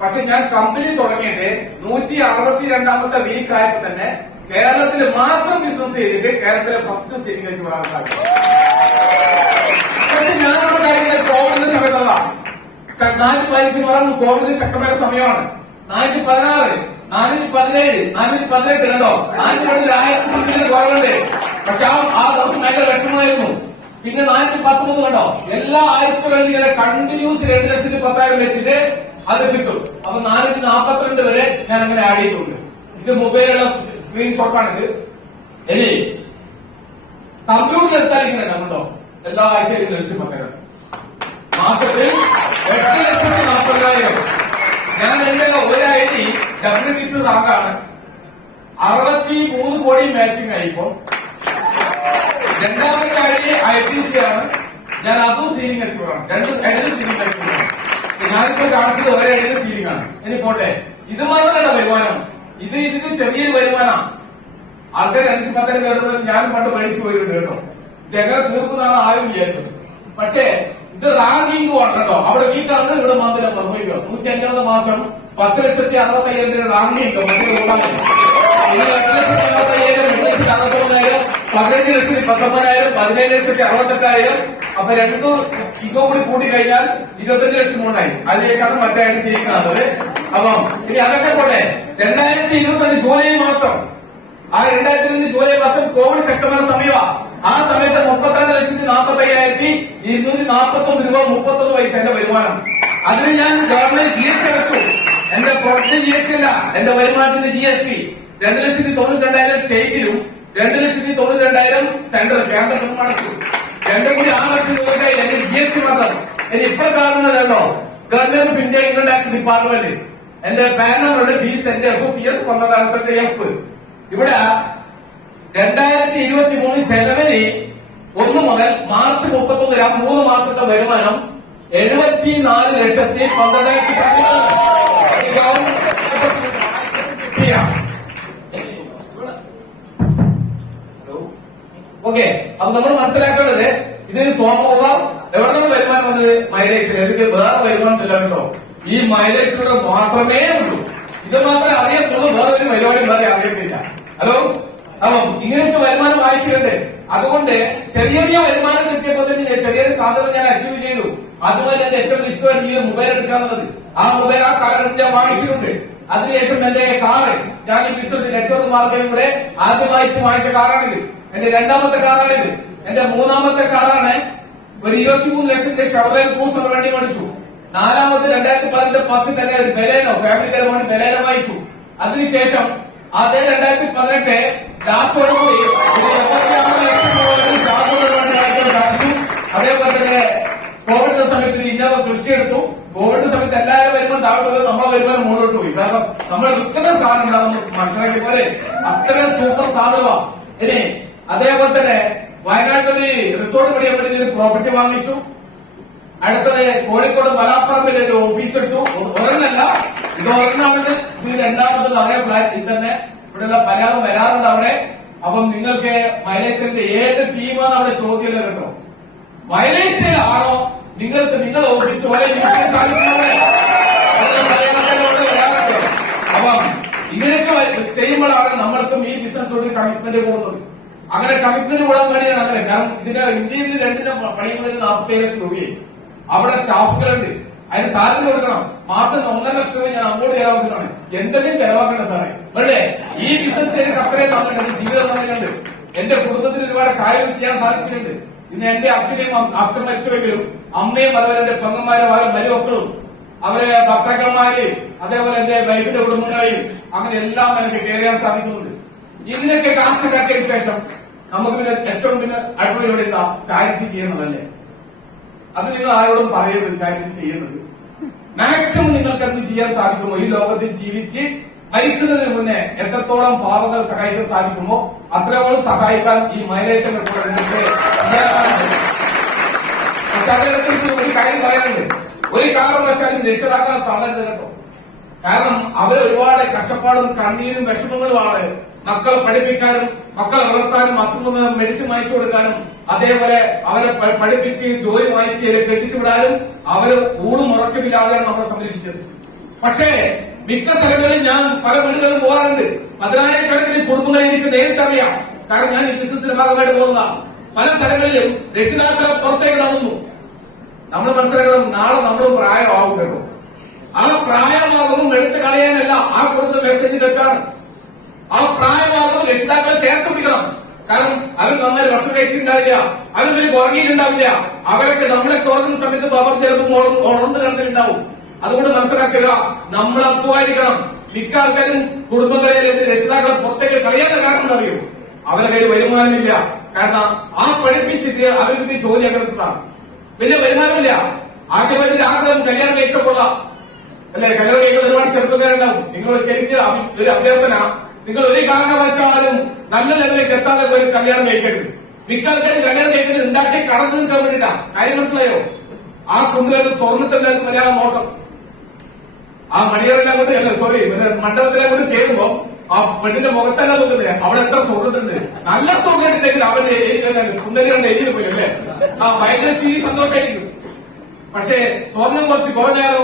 പക്ഷെ ഞാൻ കമ്പനി തുടങ്ങിയിട്ട് 162ാമത്തെ വീക്ക് ആയപ്പോ തന്നെ കേരളത്തിൽ മാത്രം ബിസിനസ് ചെയ്തിട്ട് കേരളത്തിലെ ഫസ്റ്റ് സീലിംഗ് വെച്ച് വരാൻ സാധിക്കും. പക്ഷെ ഞാനുള്ള കാര്യങ്ങൾ കോവിഡിന്റെ സമയത്തുള്ള 415 പറഞ്ഞു. കോവിഡിന് ശക്തമായ സമയമാണ്. 416, 417, 418 കണ്ടോ, 410 കുറവുണ്ട്. പക്ഷെ ആ ദിവസം ഭയങ്കര വിഷമമായിരുന്നു. പിന്നെ 413 കണ്ടോ, എല്ലാ ആഴ്ചകളിലും ഇങ്ങനെ കണ്ടിന്യൂസ് 2,10,000 വെച്ചിട്ട് അത് കിട്ടും. അപ്പൊ 442 വരെ ഞാൻ അങ്ങനെ ആഡ് ചെയ്തിട്ടുണ്ട്. ഇത് മൊബൈലുള്ള സ്ക്രീൻഷോട്ടാണിത്. ഇനി കമ്പ്യൂട്ടർ എടുത്താൽ ഇങ്ങനെ കണ്ടോ, എല്ലാ ആഴ്ചയിലും 1,10,000, മാസത്തിൽ 8,40,000. ഞാൻ എന്റെ ഒരു ID WTC റാങ്കാണ്. 63 കോടി മാച്ചിങ് ആയിപ്പോ. രണ്ടാമത്തെ ID ITC ആണ്. ഞാൻ അതും സീലിംഗ് അച്ചീവറാണ്. രണ്ടും സീലിംഗ് അച്ചീവറാണ്. ഞാനിപ്പോ കാണിച്ചത് ഒരേ ഐഡിയ സീലിംഗ് ആണ്. ഇനി പോട്ടെ, ഇത് മാത്രമല്ല വരുമാനം. ഇതിന് ചെറിയൊരു വരുമാനം. ആൾക്കാർ 2,10,000 കേട്ടത് ഞാൻ പണ്ട് പഠിച്ചു പോയിട്ടുണ്ട് കേട്ടോ. ഇത് എങ്ങനെ തീർക്കുന്നതാണ് ആരും വിചാരിച്ചത്. പക്ഷേ ഇത് റാങ്കിങ് ആണ് കേട്ടോ. അവിടെ വീട്ടാണ് ഇവിടെ മന്ദിരം നിർവഹിക്കുക. 105ാമത്തെ മാസം 10,65,000 റാങ്കിങ്. 8,65,000, 15,19,000, 17,68,000. അപ്പൊ രണ്ടു ഇഗോ കൂടി കൂട്ടിക്കഴിഞ്ഞാൽ 25 ലക്ഷം ഉണ്ടായി. അതിലേക്കാണ് മറ്റേ ചെയ്യുന്നത്. അപ്പം ഇനി അതൊക്കെ പോട്ടെ. 2022 ജൂലൈ മാസം, ആ 2002 ജൂലൈ മാസം കോവിഡ് ശക്തമായ സമയമാണ്. ആ സമയത്ത് 32,45,241 രൂപ 31 പൈസ എന്റെ വരുമാനം. അതിന് ഞാൻ ഗവൺമെന്റ് GST അടച്ചു. എന്റെ പ്രൊഡക്റ്റ് GST അല്ല, എന്റെ വരുമാനത്തിന്റെ GST. 2,92,000 സ്റ്റേറ്റിലും 2,92,000 സെൻട്രൽ കേന്ദ്ര ഗവൺമെന്റ് അടച്ചു. രണ്ടും കൂടി 6 ലക്ഷം രൂപ എന്റെ GST മാത്രം. ഇനി ഇപ്പോൾ കാണുന്നതല്ലോ government of India income tax department. എന്റെ പാൻ നമ്പറുണ്ട് BSNF PS 1268F. ഇവിടെ 2023 ജനുവരി 1 മുതൽ മാർച്ച് 31 വരെ 3 മാസത്തെ വരുമാനം 74,12,000. ഓക്കെ, അപ്പൊ നമ്മൾ മനസ്സിലാക്കേണ്ടത് ഇത് സോമോവ എവിടെ നിന്ന് വരുമാനം വന്നത്? മൈലേജ്. എനിക്ക് വേറെ വരുമാനം ഇല്ല കേട്ടോ. ഈ മൈലേജിലൂടെ മാത്രമേ ഉള്ളൂ. ഇത് മാത്രമേ അറിയത്തുള്ളൂ. വേറൊരു പരിപാടി വേറെ അറിയത്തില്ല. ഹലോ, അപ്പം ഇങ്ങനെയൊക്കെ വരുമാനം ആവശ്യമുണ്ട്. അതുകൊണ്ട് ചെറിയ ചെറിയ വരുമാനം കിട്ടിയപ്പോൾ തന്നെ ചെറിയൊരു സാധനം ഞാൻ അച്ചീവ് ചെയ്തു. അതുപോലെ എന്റെ ഏറ്റവും ഇഷ്ടമായിട്ട് ഈ മൊബൈൽ എടുക്കാന്നുള്ളത്. ആ മൊബൈൽ ആ കാലഘട്ടത്തിൽ ഞാൻ വാങ്ങിച്ചിട്ടുണ്ട്. അതിനുശേഷം എന്റെ കാറ്, ഞാൻ ഈ ബിസിനസ് നെറ്റ്വർക്ക് മാർക്കറ്റിംഗ് കൂടെ ആദ്യമായിട്ട് വാങ്ങിച്ച കാറാണിത്. എന്റെ രണ്ടാമത്തെ കാറാണിത്. എന്റെ മൂന്നാമത്തെ കാറാണ് ഒരു 23 ലക്ഷത്തിന്റെ ഷവർലൈൻ ക്രൂസർ വേണ്ടി മേടിച്ചു. നാലാമത്തെ 2018 ഫസ്റ്റ് തന്നെ ഒരു ബലേനോ, ഫാമിലി കാർ വേണ്ടി ബലേനോ വാങ്ങിച്ചു. അതിനുശേഷം അതേ 2018 ഡാസോട് കൂടി 76 ലക്ഷം രൂപ ഡാസോട് വേണ്ടി വാങ്ങിക്കാൻ സാധിച്ചു. അതേപോലെ തന്നെ കോവിഡിന്റെ സമയത്ത് ഇന്നോവ കൃഷി എടുത്തു. കോവിഡ് സമയത്ത് എല്ലാവരും വരുമ്പോൾ താഴോട്ട് പോയി, നമ്മളെ വരുമാനം മുകളിലോട്ട് പോയി. കാരണം നമ്മൾ വിൽക്കുന്ന സാധനം എന്താണെന്ന് മനസ്സിലാക്കിയ പോലെ അത്ര സൂപ്പർ സാധനമാണ്. ഇനി അതേപോലെ തന്നെ വയനാട്ടിൽ റിസോർട്ട് പണിയാൻ വേണ്ടി ഒരു പ്രോപ്പർട്ടി വാങ്ങിച്ചു. അടുത്തത് കോഴിക്കോട് മലാപ്പറമ്പിൽ ഒരു ഓഫീസ് ഇട്ടു. ഒരെണ്ണല്ല, ഇത് ഒരെണ്ണാമത്, ഇത് രണ്ടാമത് അതേ ഫ്ലാറ്റ്. ഇത് തന്നെ ഇവിടെയുള്ള പലരും വരാറുണ്ട് അവിടെ. അപ്പം നിങ്ങൾക്ക് മലേഷ്യന്റെ ഏത് ടീമാണ് അവിടെ ചോദ്യം കേട്ടോ. മലേഷ്യ ആണോ നിങ്ങൾക്ക് നിങ്ങളുടെ ഓഫീസ് പോലെ അപ്പം ഇങ്ങനെയൊക്കെ ചെയ്യുമ്പോഴാണ് നമ്മൾക്കും ഈ ബിസിനസ്സോട് കമ്മിറ്റ്മെന്റ് പോകുന്നത്. അങ്ങനെ കമ്മിറ്റ്മെന്റ് കൂടാൻ വേണ്ടിയാണ് അങ്ങനെ. കാരണം ഇതിന്റെ ഇന്ത്യയിൽ രണ്ടിന്റെ പണിയുന്നത് 47 ലക്ഷം രൂപയായി. അവിടെ സ്റ്റാഫുകളുണ്ട്, അതിന് സാലറി കൊടുക്കണം. മാസം 1.5 ലക്ഷം രൂപ ഞാൻ അങ്ങോട്ട് ചെലവാക്കുന്നതാണ്. എന്തെങ്കിലും ചെലവാക്കേണ്ട സാറേ വേണ്ടേ? ഈ ബിസിനസ് എനിക്ക് അത്രയും തന്നിട്ടുണ്ട്, ജീവിതം തന്നിട്ടുണ്ട്. എന്റെ കുടുംബത്തിന് ഒരുപാട് കാര്യങ്ങൾ ചെയ്യാൻ സാധിച്ചിട്ടുണ്ട്. ഇന്ന് എന്റെ അച്ഛൻ മരിച്ചുവെങ്കിലും അമ്മയും അതുപോലെ എന്റെ പെങ്ങന്മാരും അവരെ മരുമക്കളും അവരെ ഭർത്താക്കന്മാര് അതേപോലെ എന്റെ വൈഫിന്റെ കുടുംബങ്ങളെയും അങ്ങനെ എല്ലാം എനിക്ക് കെയർ ചെയ്യാൻ സാധിക്കുന്നുണ്ട്. ഇതിനൊക്കെ കാശ് കാട്ടിയതിനു ശേഷം നമുക്ക് പിന്നെ ഏറ്റവും പിന്നെ അടുക്കളയിലൂടെ എന്താ ചാരിറ്റി ചെയ്യുന്നതല്ലേ? അത് നിങ്ങൾ ആരോടും പറയരുത്. ചാരിറ്റി ചെയ്യുന്നത് മാക്സിമം നിങ്ങൾക്ക് എന്ത് ചെയ്യാൻ സാധിക്കുമോ ഈ ലോകത്തിൽ ജീവിച്ച് മരിക്കുന്നതിന് മുന്നേ എത്രത്തോളം പാവങ്ങൾ സഹായിക്കാൻ സാധിക്കുമോ അത്രയോളം സഹായിക്കാൻ ഈ മൈലേഷ്യന്റെ കൂടെ നിങ്ങൾക്ക് പക്ഷെ അതിനകത്ത് ഒരു കാര്യം പറയാനുണ്ട്. ഒരു കാരണവശാലും രക്ഷിതാക്കളെ തള്ളരുത് കേട്ടോ. കാരണം അവർ ഒരുപാട് കഷ്ടപ്പാടും കണ്ണീരും വിഷമങ്ങളുമാണ് മക്കളെ പഠിപ്പിക്കാനും മക്കളെ വളർത്താനും അസുഖം മെഡിസിൻ വാങ്ങിച്ചു കൊടുക്കാനും അതേപോലെ അവരെ പഠിപ്പിച്ച് ജോലി വാങ്ങിച്ച് കെട്ടിച്ചു വിടാനും അവര് ഊണും ഉറക്കമില്ലാതെയാണ് നമ്മളെ സംരക്ഷിച്ചത്. പക്ഷേ മിക്ക സ്ഥലങ്ങളിൽ ഞാൻ പല വീടുകളിലും പോകാറുണ്ട്. 10,000-കണക്കിന് കുടുംബങ്ങളെ എനിക്ക് നേരിട്ടറിയാം. കാരണം ഞാൻ ഈ ബിസിനസിന്റെ ഭാഗമായിട്ട് പോകുന്നതാണ്. പല സ്ഥലങ്ങളിലും രക്ഷിതാക്കളെ പുറത്തേക്ക് നടന്നു. നമ്മൾ മനസ്സിലാക്കണം, നാളെ നമ്മളും പ്രായമാവും കേട്ടോ. ആ പ്രായമാകുമ്പോൾ എടുത്ത് കളയാനല്ല ആ കൊടുക്കുന്ന മെസ്സേജ് തെറ്റാണ്. ആ പ്രായമാകുമ്പോൾ രക്ഷിതാക്കളെ ചേർത്ത് പിടിക്കണം. കാരണം അവർ നന്നായി ഭക്ഷണം കഴിച്ചിട്ടുണ്ടാവില്ല, അവർ വലിയ ഉറങ്ങിയിട്ടുണ്ടാവില്ല. അവരൊക്കെ നമ്മളെ ഓർക്കുന്ന സമയത്ത് അവർ ചിലപ്പോൾ ഉണർന്ന് കണ്ടിട്ടുണ്ടാവും. അതുകൊണ്ട് മനസ്സിലാക്കുക, നമ്മൾ അധ്വാനിക്കണം. മിക്ക ആൾക്കാരും കുടുംബങ്ങളെ രക്ഷിതാക്കളെ പുറത്തേക്ക് കളയാത്ത കാരണം അറിയൂ, അവരുടെ കയ്യിൽ വരുമാനമില്ല. കാരണം ആ പഠിപ്പിച്ചിട്ട് അവർക്ക് ജോലി അകർത്താണ്, വലിയ വരുമാനമില്ല. ആദ്യമായിട്ട് ആഗ്രഹം കല്യാണം കഴിച്ചപ്പോഴ അല്ലെ, കല്യാണം കഴിക്കുന്ന ഒരുപാട് ചെറുപ്പക്കാരുണ്ടാവും. നിങ്ങൾക്ക് എനിക്ക് ഒരു അഭ്യർത്ഥന, നിങ്ങൾ ഒരു കാരണവശാലും നല്ല ലെവലിലേക്ക് എത്താതെ പോയി കല്യാണം കഴിക്കരുത്. മിക്ക ആൾക്കാരും കല്യാണം കഴിക്കുന്നത് ഉണ്ടാക്കി കടന്നു നിൽക്കാൻ വേണ്ടിയിട്ടാ. കാര്യം മനസ്സിലായോ? ആ കുണ്ടുകാരുടെ സ്വർണ്ണത്തിന്റെ മലയാളം നോട്ടം, ആ മണിയറെല്ലാം കൊണ്ട് മണ്ഡപത്തിലെ കൊണ്ട് കയറുമ്പോ ആ പെണ്ണിന്റെ മുഖത്തല്ല നോക്കുന്നത്, അവിടെ എത്ര സ്വർണ്ണത്തുണ്ട്. നല്ല സ്വർണ്ണിട്ടുണ്ടെങ്കിൽ അവന്റെ കുന്നരികളുടെ എഴുതി പോയി അല്ലേ, ആ ഭയങ്കര ചിരി സന്തോഷമായിരിക്കും. പക്ഷേ സ്വർണം കുറച്ച് കുറഞ്ഞാലോ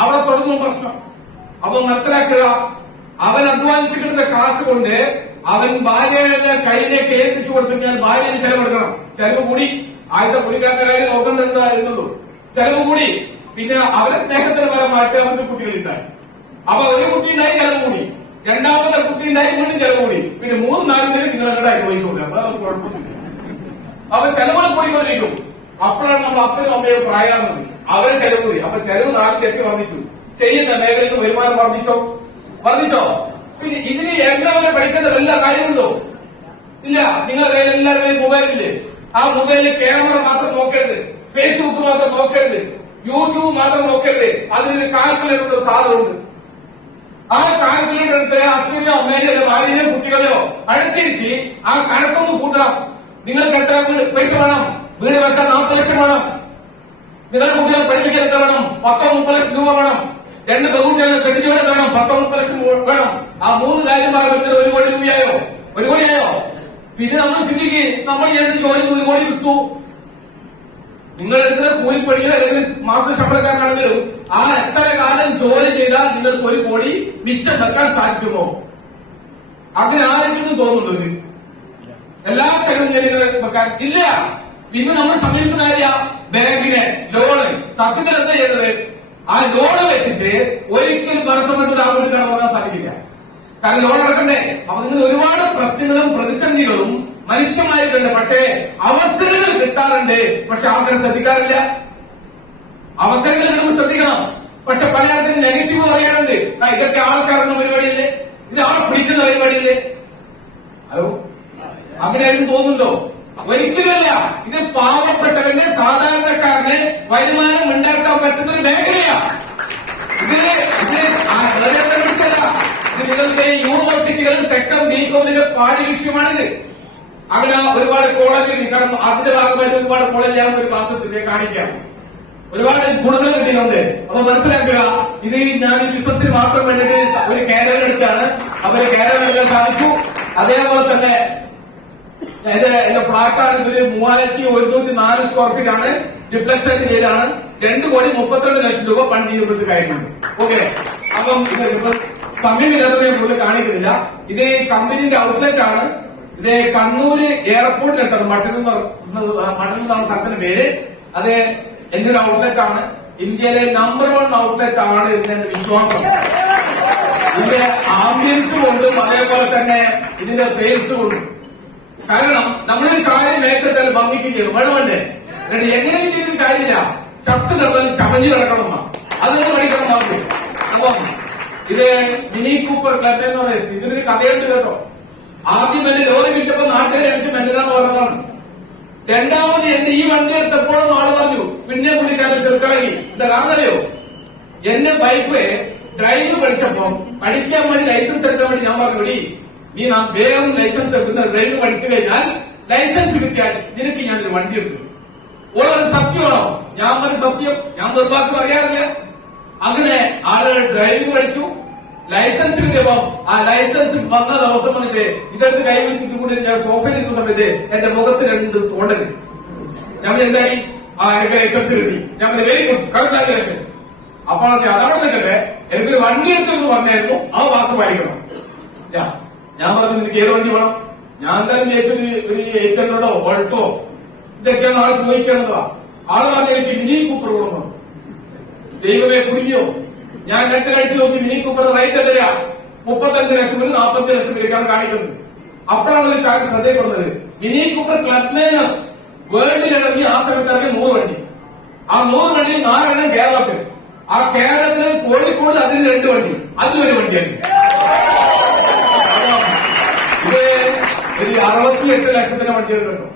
അവിടെ തുടങ്ങും പ്രശ്നം. അപ്പൊ മനസ്സിലാക്കുക, അവൻ അധ്വാനിച്ചു കിട്ടുന്ന കാശ് കൊണ്ട് അവൻ ഭാര്യയുടെ കയ്യിലേക്ക് ഏൽപ്പിച്ചു കൊടുത്തിട്ട് ഭാര്യന് ചെലവെടുക്കണം. ചെലവ് കൂടി, ആദ്യത്തെ കുടിക്കാരുടെ കാര്യം നോക്കണ്ടായിരുന്നുള്ളൂ, ചെലവ് കൂടി. പിന്നെ അവരെ സ്നേഹത്തിന് പരമായിട്ട് അവന്റെ കുട്ടികളുണ്ടായി. അപ്പൊ ഒരു കുട്ടി ഉണ്ടായി, ചെലവ് കൂടി. രണ്ടാമത്തെ കുട്ടി ഉണ്ടായി, വീണ്ടും ചെലവ് കൂടി. പിന്നെ 3-4 പേര് നിങ്ങളുടെ അനുഭവിച്ചോളൂ. അപ്പൊ നമുക്ക് കുഴപ്പമൊന്നുമില്ല. അപ്പൊ ചെലവുകൾ കൂടിക്കൊണ്ടിരിക്കും. അപ്പോഴാണ് നമ്മൾ അപ്പനും അമ്മയും പ്രായാകുന്നത്. അവരെ ചെലവ് കൂടി. അപ്പൊ ചെലവ് 4 ഇരട്ടി വർദ്ധിച്ചു. ചെയ്യുന്ന മേഖലയിൽ നിന്ന് വരുമാനം വർദ്ധിച്ചോ? പിന്നെ ഇതിന് എല്ലാവരും പഠിക്കേണ്ട വല്ല കാര്യമുണ്ടോ? ഇല്ല. നിങ്ങളുടെ കയ്യിൽ എല്ലാവരുടെയും മൊബൈലില്ലേ? ആ മൊബൈലിൽ ക്യാമറ മാത്രം നോക്കരുത്, ഫേസ്ബുക്ക് മാത്രം നോക്കരുത്, യൂട്യൂബ് മാത്രം നോക്കരുത്. അതിനൊരു കാൽക്കുലേറ്റർ സാധനമുണ്ട്. ആ കാൽക്കുലേറ്റർ എടുത്ത് അച്ഛനെയോ അമ്മേനെയോ ഭാര്യയോ കുട്ടികളെയോ അടുത്തിരുത്തി ആ കണക്കൊന്ന് കൂട്ടണം. നിങ്ങൾക്ക് എത്ര പൈസ വേണം? വീട് വെക്കാൻ 40 ലക്ഷം വേണം. നിങ്ങളുടെ കുട്ടികളെ പഠിപ്പിക്കാൻ എത്ര വേണം? 10-30 ലക്ഷം രൂപ വേണം. 2 പെൺകുട്ടികളെ കെട്ടിച്ചോടെ വേണം, 10-30 ലക്ഷം വേണം. ആ 3 കാര്യം പറഞ്ഞിട്ട് 1 കോടി രൂപയായോ? 1 കോടിയായോ? പിന്നെ നമ്മൾ ചിന്തിക്കുകയും നമ്മൾ ചെയ്ത് ജോലി 1 കോടി വിട്ടു. നിങ്ങൾ എടുക്കുന്ന കൂലിപ്പണിയോ അല്ലെങ്കിൽ മാസ ശമ്പളക്കാരാണെങ്കിലും ആ എത്ര കാലം ജോലി ചെയ്താൽ നിങ്ങൾക്ക് 1 കോടി മിച്ചം വെക്കാൻ സാധിക്കുമോ? അങ്ങനെ ആരെങ്കിലും തോന്നുന്നുണ്ട്? എല്ലാ ചെലവും വെക്കാൻ ഇല്ല. പിന്നെ നമ്മൾ സമീപിക്കുന്ന കാര്യ ബാങ്കിനെ ലോണ്. സത്യത്തിൽ എന്താ ചെയ്തത്? ആ ലോണ് വെച്ചിട്ട് ഒരിക്കലും മനസ്സമ്മതം ആ വീട്ടിൽ കടന്നുറങ്ങാൻ സാധിക്കില്ല. കാരണം ലോൺ അടക്കണ്ടേ. അപ്പൊ നിങ്ങൾ ഒരുപാട് പ്രശ്നങ്ങളും പ്രതിസന്ധികളും മനുഷ്യമായിട്ടുണ്ട്. പക്ഷേ അവസരങ്ങൾ കിട്ടാറുണ്ട്, പക്ഷെ ആൾക്കാരെ ശ്രദ്ധിക്കാറില്ല. അവസരങ്ങൾ കിട്ടുമ്പോൾ ശ്രദ്ധിക്കണം. പക്ഷെ പല ആൾക്കാരും നെഗറ്റീവ് പറയാറുണ്ട്. ഇതൊക്കെ ആൾക്കാരുടെ പരിപാടിയല്ലേ, ഇത് ആൾ പിടിക്കുന്ന പരിപാടിയല്ലേ. ഹലോ, അങ്ങനെ ആരും തോന്നുന്നുണ്ടോ? ഒരിക്കലുമല്ല. ഇത് പാവപ്പെട്ടവന്റെ സാധാരണക്കാരന് വരുമാനം ഉണ്ടാക്കാൻ പറ്റുന്ന ഒരു മേഖലയാണ്. ഇത് നിങ്ങൾക്ക് യൂണിവേഴ്സിറ്റികളിൽ സെക്കൻഡ് ബികോമിന്റെ പാഠ്യ വിഷയമാണിത്. അങ്ങനെ ഒരുപാട് കോളേജിൽ, കാരണം അതിന്റെ ഭാഗമായിട്ട് ഒരുപാട് കോളേജ് ഞാൻ ഒരു ക്ലാസ് കാണിക്കാം. ഒരുപാട് ഗുണങ്ങൾ കിട്ടിയിട്ടുണ്ട്. അപ്പൊ മനസ്സിലാക്കുക, ഇത് ഞാൻ ഈ ബിസിനസിന് മാത്രം വേണ്ടിയിട്ട് ഒരു കാരവൻ എടുത്താണ്. അവര് കാരവൻ എടുക്കാൻ സാധിച്ചു. അതേപോലെ തന്നെ എന്റെ ഫ്ളാറ്റാണ്. ഇതൊരു 3104 സ്ക്വയർ ഫീറ്റ് ആണ്. ഡിപ്ലക്സ് ആയിട്ട് ചെയ്താണ്. 2,32 ലക്ഷം രൂപ ഫണ്ട് ചെയ്ത് കഴിഞ്ഞിട്ടുണ്ട്. ഓക്കെ. അപ്പം സമയമില്ലാത്തത് കൂടുതൽ കാണിക്കുന്നില്ല. ഇത് കമ്പനിന്റെ ഔട്ട്ലെറ്റ് ആണ്. ഇത് കണ്ണൂര് എയർപോർട്ടിലെത്താണ്. മട്ടന്നെന്നാണ് സ്ഥലത്തിന്റെ പേര്. അത് എന്റെ ഒരു ഔട്ട്ലെറ്റ് ആണ്. ഇന്ത്യയിലെ നമ്പർ 1 ഔട്ട്ലെറ്റ് ആണ് എന്റെ വിശ്വാസം. ഇതിന്റെ ആംബിയൻസ് കൊണ്ടും അതേപോലെ തന്നെ ഇതിന്റെ സെയിൽസ് കൊണ്ടും. കാരണം നമ്മളൊരു കാര്യം ഏറ്റെടുത്താൽ ഭംഗിക്ക് ചെയ്യണം, വേണമല്ലേ? എങ്ങനെ ചെയ്യുന്ന കാര്യമില്ല. ചത്ത് കിടന്നാലും ചമഞ്ഞു കിടക്കണം, അതൊന്നും പഠിക്കണം നമുക്ക്. അപ്പം ഇത് മിനി കൂപ്പർ ക്ലബ് എന്ന് പറയുന്നത് ഇതിനൊരു കഥയുണ്ട് കേട്ടോ. ആദ്യം എന്റെ ലോറി വിറ്റപ്പോ നാട്ടുകാർ എനിക്ക് മെന്റലാന്ന് പറഞ്ഞതാണ്. രണ്ടാമത് എന്റെ ഈ വണ്ടി എടുത്തപ്പോഴും ആള് പറഞ്ഞു പിന്നെ പുള്ളിക്കാരൻ ചെറുക്കളങ്ങി. എന്താ കാരണം അറിയോ? എന്റെ ബൈക്ക് ഡ്രൈവ് പഠിച്ചപ്പോ പഠിക്കാൻ വേണ്ടി ലൈസൻസ് എടുക്കാൻ വേണ്ടി ഞാൻ പറഞ്ഞു, നീ വേഗം ലൈസൻസ് എടുക്കുന്ന ഡ്രൈവ് പഠിച്ചു കഴിഞ്ഞാൽ ലൈസൻസ് കിട്ടിയാൽ നിനക്ക് ഞാനൊരു വണ്ടി എടുക്കും. ഓരോ സത്യമാണോ? ഞാൻ ഒരു സത്യം, ഞാൻ നിർവാഹം അറിയാറില്ല. അങ്ങനെ ആളുകൾ ഡ്രൈവിംഗ് പഠിച്ചു, ലൈസൻസ് കിട്ടിയപ്പോ ആ ലൈസൻസ് വന്ന ദിവസം വന്നിട്ട് ഇതെടുത്ത് കൈവച്ചിട്ട് കൂടി ഞാൻ സോഫയിൽ ഇരിക്കുന്ന സമയത്ത് എന്റെ മുഖത്ത് 2 തോണ്ടല്. ഞങ്ങൾ എന്തായി? ആ എനിക്ക് ലൈസൻസ് കിട്ടി. ഞങ്ങൾ വെരി ഗുഡ്, കൺഗ്രാജുലേഷൻ. അപ്പോൾ അതാണ് നിൽക്കട്ടെ, എനിക്കൊരു വണ്ടി എടുത്തെന്ന് പറഞ്ഞായിരുന്നു, ആ വാക്ക് പാലിക്കണം. ഞാൻ പറഞ്ഞു നിനക്ക് ഏത് വണ്ടി വേണം? ഞാൻ എന്തായാലും ചോദിച്ചൊരു 800 വോൾട്ടോ ഇതൊക്കെയാണ് ആള് ചോദിക്കാനുള്ളതാ. ആള് പറഞ്ഞ എനിക്ക് മിനി കൂപ്പർ കൊടുക്കണം. ദൈവമേ കുടുങ്ങിയോ? ഞാൻ നെറ്റ് കഴിച്ചു നോക്കി, മിനി കൂപ്പർ റേറ്റ് എത്രയാ? 35 ലക്ഷം മുതൽ 40 ലക്ഷം വരെയൊക്കെയാണ് കാണിക്കുന്നത്. അപ്പോഴാണ് ഒരു കാര്യം ശ്രദ്ധയപ്പെടുന്നത്, മിനി കൂപ്പർ ക്ലബ്നേനസ് വേൾഡിൽ ഇറങ്ങി ആ സമയത്ത് ഇറങ്ങി 100 വണ്ടി. ആ 100 വണ്ടി 4 എണ്ണം കേരളത്തിൽ. ആ കേരളത്തിൽ കോഴിക്കോട് അതിന് 2 വണ്ടി, അതിലൊരു വണ്ടിയാണ്. ഇത് ഒരു 68 ലക്ഷത്തിന്റെ വണ്ടിയാണ് കേട്ടോ.